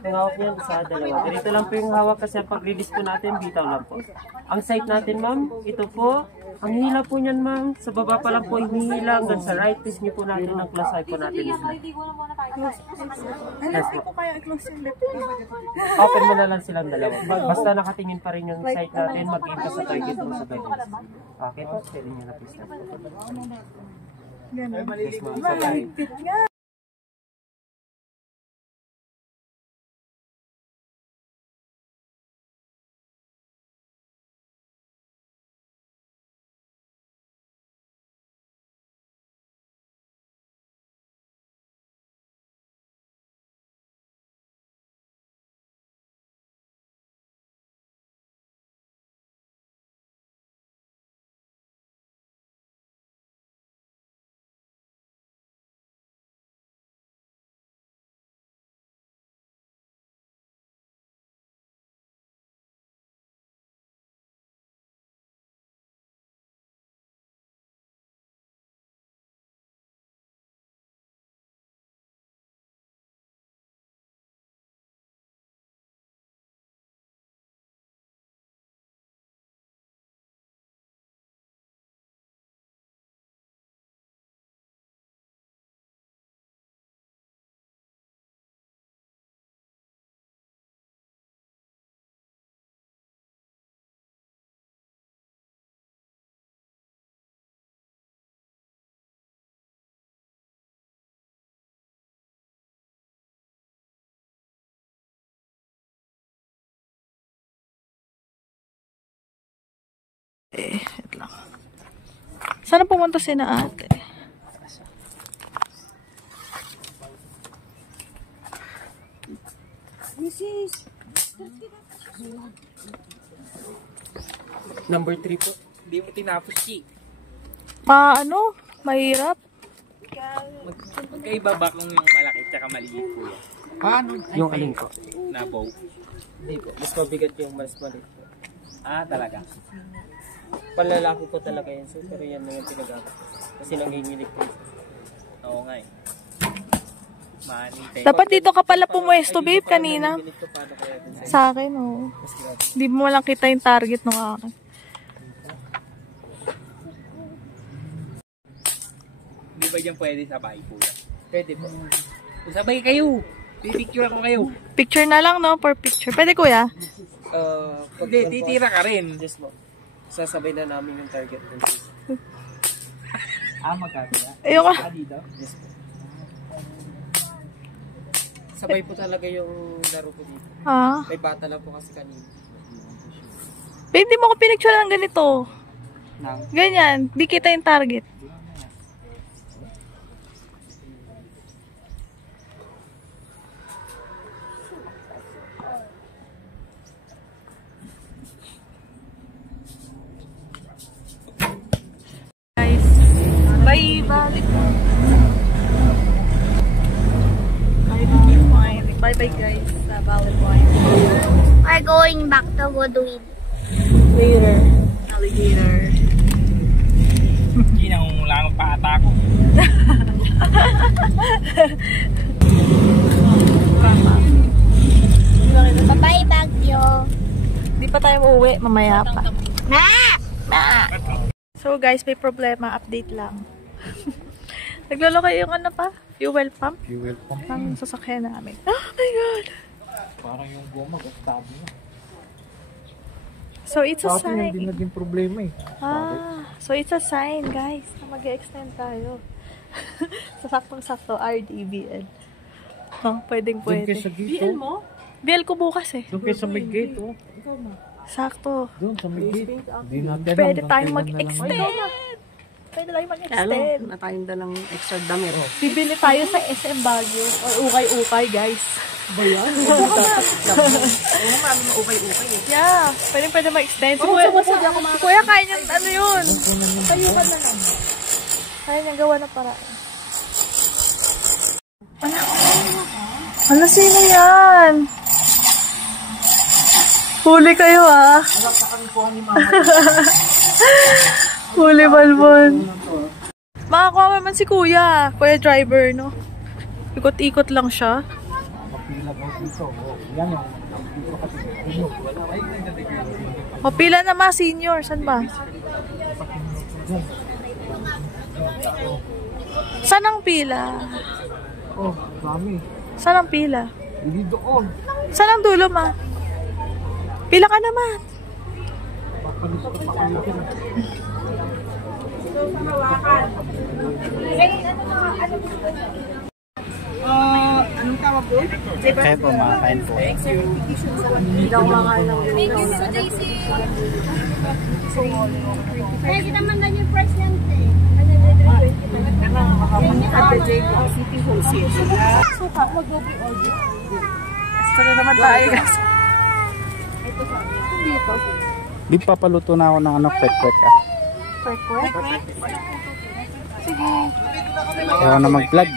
Ang hawak niyan sa dalawa. Ganito lang po yung hawak kasi ang pag-release po natin, bitaw lang po. Ang side natin, ma'am, ito po. Ang hila po niyan, ma'am. Sa baba pa lang po hinihila hanggang sa right piece niyo po natin ang plus side po natin. Yes, po. Open mo na lang silang dalawa. Basta nakatingin pa rin yung side natin, mag-aim ka sa target mo sa ganun. Okay po, pwede niyo na please. Yes, ma'am. Wait lang. Sana pumunta si na ate. Number 3 po. Hindi mo tinapos, Chi. Mahirap. Magkaiba ba kung yung malaki tsaka maliit po yan? Paano? Yung alin po? Nabaw. Hindi po. Mas mabigat yung mas maliit po. Talaga. Palalaki po talaga yan sir, pero yan na yung pinagamit. Kasi nanginginig po. Oo nga eh. Manite. Dapat dito ka pala pumuesto, babe, kanina. Nanginginig ko paano kaya dun sir. Sa akin, Hindi mo lang kita yung target ng akin. Hindi ba dyan pwede sabay po yan? Pwede po. Sabay kayo. Pipicture ako kayo. Picture na lang, no? For picture. Pwede, kuya? Hindi, titira ka rin. Yes po. Sasabay na namin yung target dun sir. Magkakaya. Ayoko. Dito? Yes po. Sabay po talaga yung laro po dito. May bata lang po kasi kanina. Babe, di mo ko pinicture ng ganito. Ganyan. Di kita yung target. Guys, bye. Bye guys sa Valley Point. We're going back to Goodwin. Later. Alligator. Hindi na wala magpaatako. Bye-bye, Baguio. Di pa tayo uuwi, mamaya pa. Ma! So guys, may problema, update lang. Naglolo kayo yung fuel pump? Fuel pump. Ng sasakyan namin. Oh my God! Parang yung goma, gastado na. So it's a sign. Hindi naging problema eh. So it's a sign guys, na mag-extend tayo. Sa saktong-sakto, RDBL. Oh, pwede. BL mo? BL ko bukas eh. Doon kayo sa may gate, oh. Sakto. Doon sa may gate. Hindi natin Pwede tayong mag-extend. Pwede tayong mag-extend. Natayin na lang extra damit. Bibili tayo sa SM Baguio. Or ukay-ukay, guys. Ba yan? Oo, mami, maukay-ukay eh. Yeah, pwede mag-extend. Si Kuya, kaya niyang ano yun. Payukan na lang. Kaya niyang gawa na paraan. Ano, sino yan? Huli kayo ah. Huli balbon. Makakuha naman si Kuya. Kuya driver, no? Ikot-ikot lang siya. Mapila na mga senior. Saan ba? Saan ang pila? Oh, dami. Saan ang pila? Hindi doon. Saan ang dulo, ma? Pila ka naman. Anong tawag doon? Kaya po, makakain po. Kaya kita man lang yung price lang eh. Suka, mag-gobi order. Sana naman tayo, guys. Dito. Di papaluto na ako ng kwek-kwek ah. Kwek-kwek? Sige. Ayaw na mag-vlog.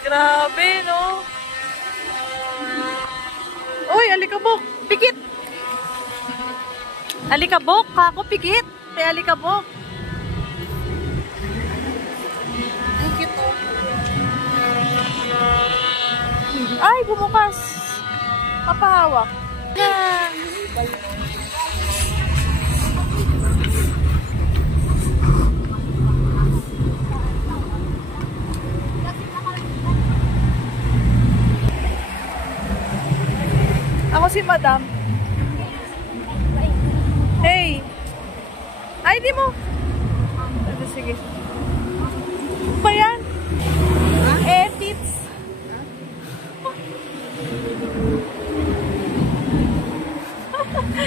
Grabe, no? Uy, alikabok! Pikit! Alikabok! Kako, pikit! May alikabok! Pikit, oh. Ay, bumukas! Papahawak. Ako si Madam. Hey! Ay, di mo! Sige. Ba yan? Tits.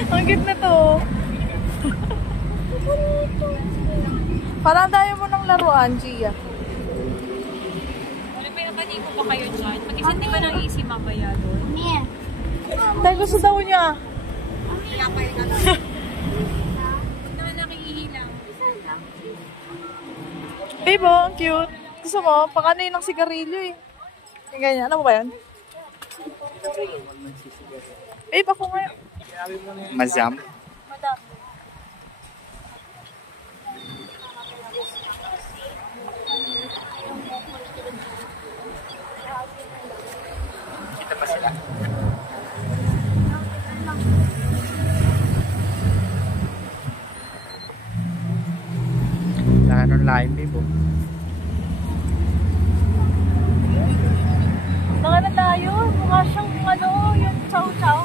Ang cute na to. Parang tayo mo ng laruan, Gia. Wala may abanigo ba kayo dyan? Mag-isang di ba ng easy mamaya doon? Yeah. Dahil gusto daw niya. Na nakihilang. Babe, oh, ang cute. Gusto mo, pakanoy ng sigarilyo eh. Yung ganyan. Ano ba yun? Babe, ako ngayon. Mazam. Madam. Kita pa sila. Nakanon lain, babe. Mga na tayo. Mukha siyang ano, yung chow-chow.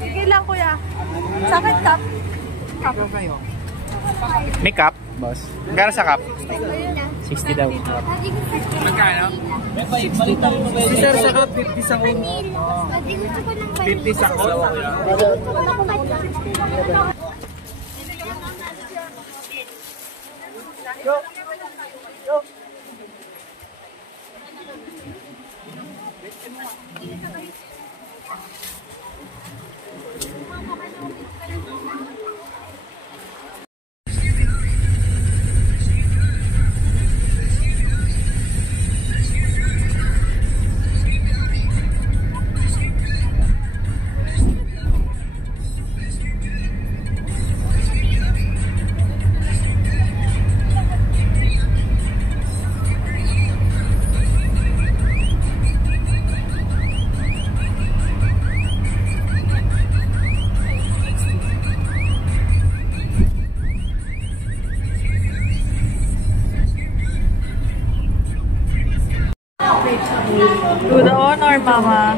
Sige lang, kuya. Sa akin, cup. Cup. May cup, boss. Magkano sa cup? 60 daw. Magkano? Sir, saka 50 sa uno. 50 sa uno. To the honor, mama.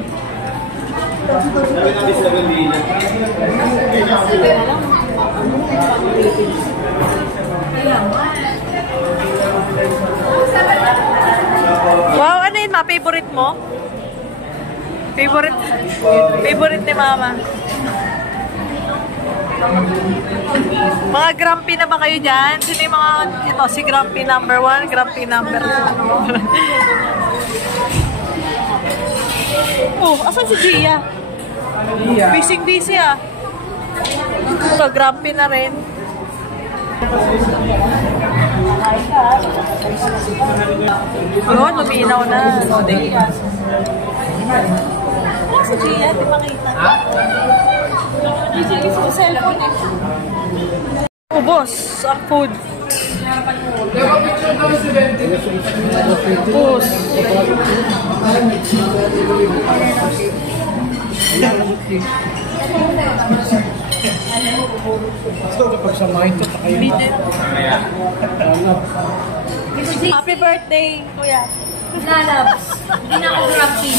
Wow, ano yun, ma? Favorite mo? Favorite ni mama. Mga grumpy na ba kayo dyan? Sino yung mga, ito, si grumpy number 1, grumpy number 2. Oh, asan si Gia? Busy ah. Ito, grumpy na rin. Yun, luminaw na. Ano si Gia? Di makita. Ubos ang food. Ubos. Happy birthday, kuya. Nalabs. Hindi na ako grumpy.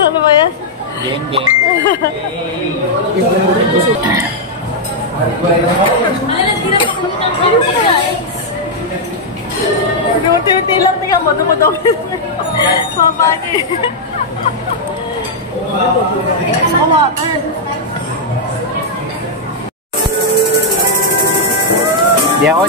Ano ba yan? Geng, geng. Unti-unti lang, tingnan mo, dumudumi. Mama niya eh. Sa water. Di ako.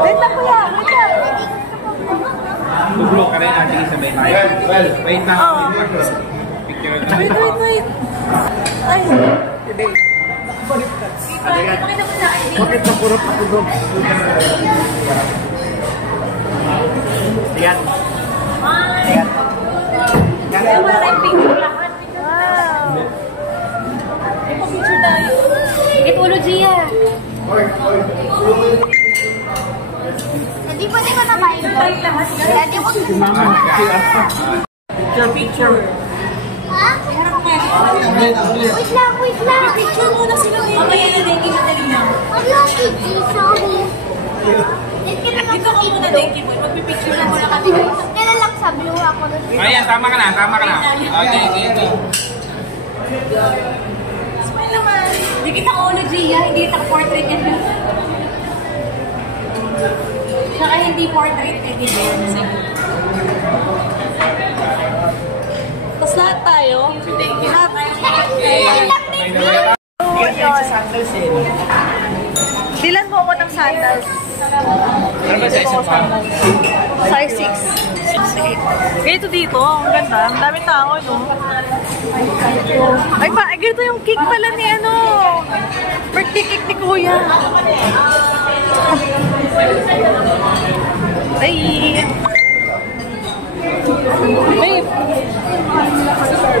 Wait lang kuya, wait lang. Bublo ka rin natin sabay tayo. Wait na. Picture na. Wait. Ay. Bakit na puro ako doon? Tigan. Kaya wala na yung picture lahat. Wow. May picture tayo. Sige, tulo, Gia. Hindi pwede ko na kain ko. Dati ko Picture. Ha? Wait lang. Picture muna sila ngayon. Mamaya na din, kinatali na. Wala, Gigi, sorry. Dito ka muna, Denki boy. Magpipicture na muna kami. Kailan lang sa blue ako. Ayan, tama ka na. Okay. Smile naman. Hindi kita ulo, Gia. Hindi kita portrait yan. Saka hindi portrait, hindi yan. Tapos lahat tayo. Lahat. Bilan mo ako ng sandals. Ano ba size mo? Size 6. Ganito dito. Ang ganda. Ang daming tao, no? Ay, ganito yung cake pala ni ano. Birthday cake ni Kuya. Ay. Babe.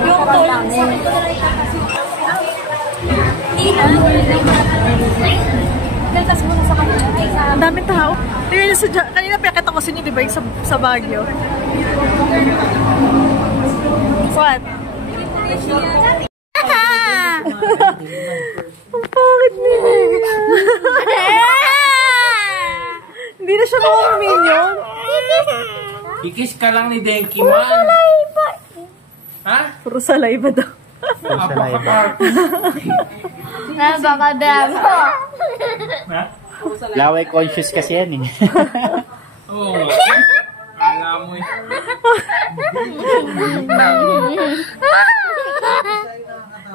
Yung tol. Daltas muna sa kanila. Ang daming tao. Tingnan niyo sa kanina pinakita ko sa inyo, di ba, yung sa Baguio. What? Ang pangit niya. Hindi na siya makakamilyon. Kikis ka lang ni Denki man. Ha? Puro saliva daw. Napakadamo. Laway conscious kasi yan eh. Oo. Kala mo eh.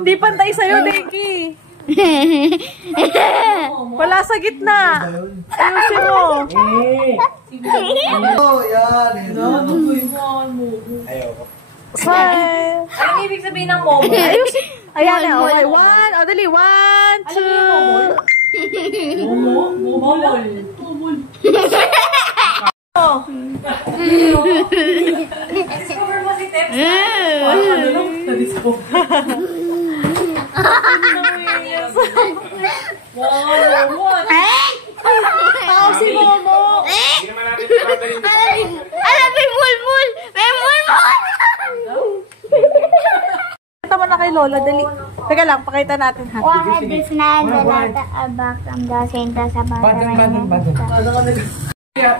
Hindi pantay sa'yo, Denki. Wala sa gitna. Ayusin mo. Smile. Anong ibig sabihin ng momo? Ayusin. Ayan na. Okay. One. O, dali. 1, 2. Momol. Oh. Discover mo si Teps. Si Momo! Hindi naman natin pagdalhin. Alam, may mulmul! May mulmul! Pakita mo na kay Lola, dali. Teka lang, pakita natin ha. Wahad is na dalata abak ang dasinta sa bata.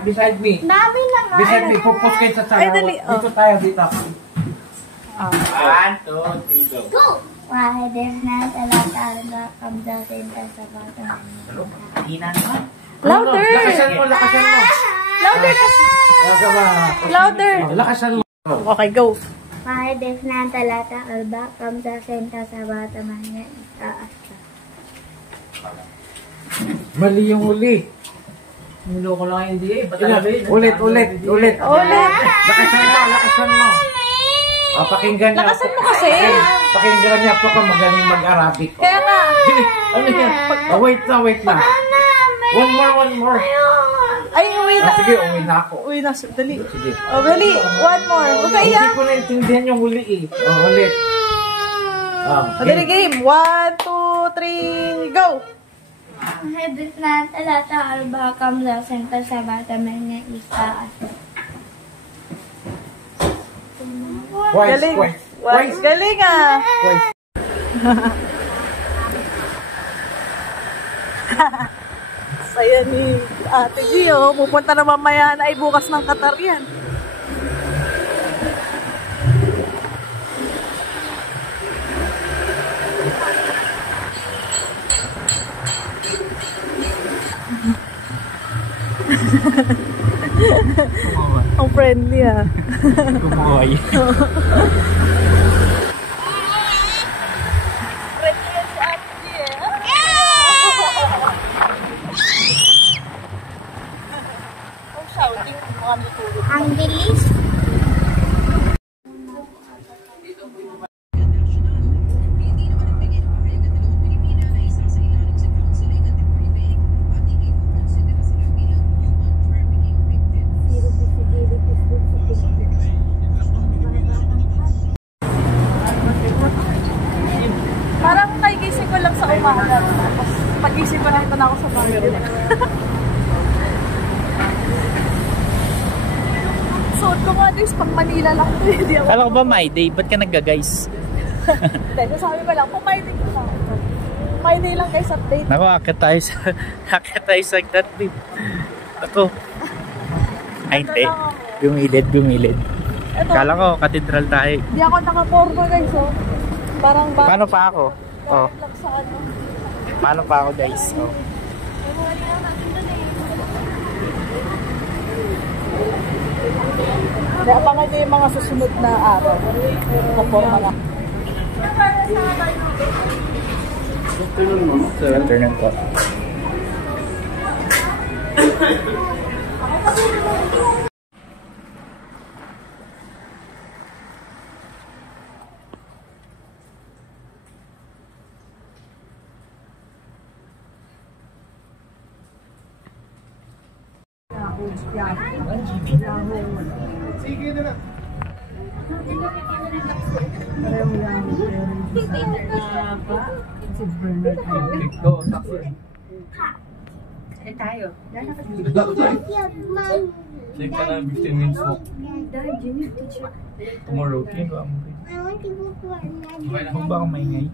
Beside me. Dami na nga. Beside me. Pupus kayo sa Ay, dali. Dito tayo, dito. 1, 2, 3, go. Go! Wahad is na dalata abak ang dasinta sa bata. Louder! Lakasan mo, lakasan mo. Louder! Louder! Lakasan mo. Okay, go. Wahad is na dalata abak ang dasinta sa bata. Manya itaas ka. Mali yung uli. Niloko lang hindi eh. Ulit. Ulit! Lakasan mo. Pakinggan niya. Lakasan mo kasi. Pakinggan niya po kung magaling mag-Arabic. Kaya nga. Ano yan? Wait na. One more. Ay, uwi na. Sige, uwi na ako. Uwi na, dali. Sige. Oh, dali. One more. Huwag ka Hindi iyak. ko naintindihan yung uli eh. Ulit. Dali game. 1, 2, 3, go! Wahad is na dalata abak ang dasinta sa bata. Manya itaas ka. Galing. Twice. Galing ah. Saya ni Ate Gio. Pupunta na mamaya na ay bukas ng Qatar yan. Ang friendly ah. Kumoy. Friendly yan si Ate Gio. Ang shouting, mga nitulog. Ang bilis. Parang nagising ko lang sa umaga. Tapos pag-isip ko lang ito na ako sa bahay. Suot ko nga this, pang Manila lang ito. Hindi ako. Kala ko ba my day? Ba't ka nagga-guys? Dahil sabi ko lang, pumayday ko lang. Pumayday lang guys update. Nako, akit tayo sa that babe. Ako. Ay, hindi. Bumilid. Ito, Kala ko, katedral tayo. di ako nakaporma guys, oh. Parang ba? Paano pa ako? Oh, Lang sa ano. paano pa ako guys? Oh. Kaya abangan niyo yung mga susunod na araw. Kaporma na. Afternoon po. Check ka lang 15 minutes walk. Tomorrow, okay ba? I want to go for a Huwag ba akong maingay?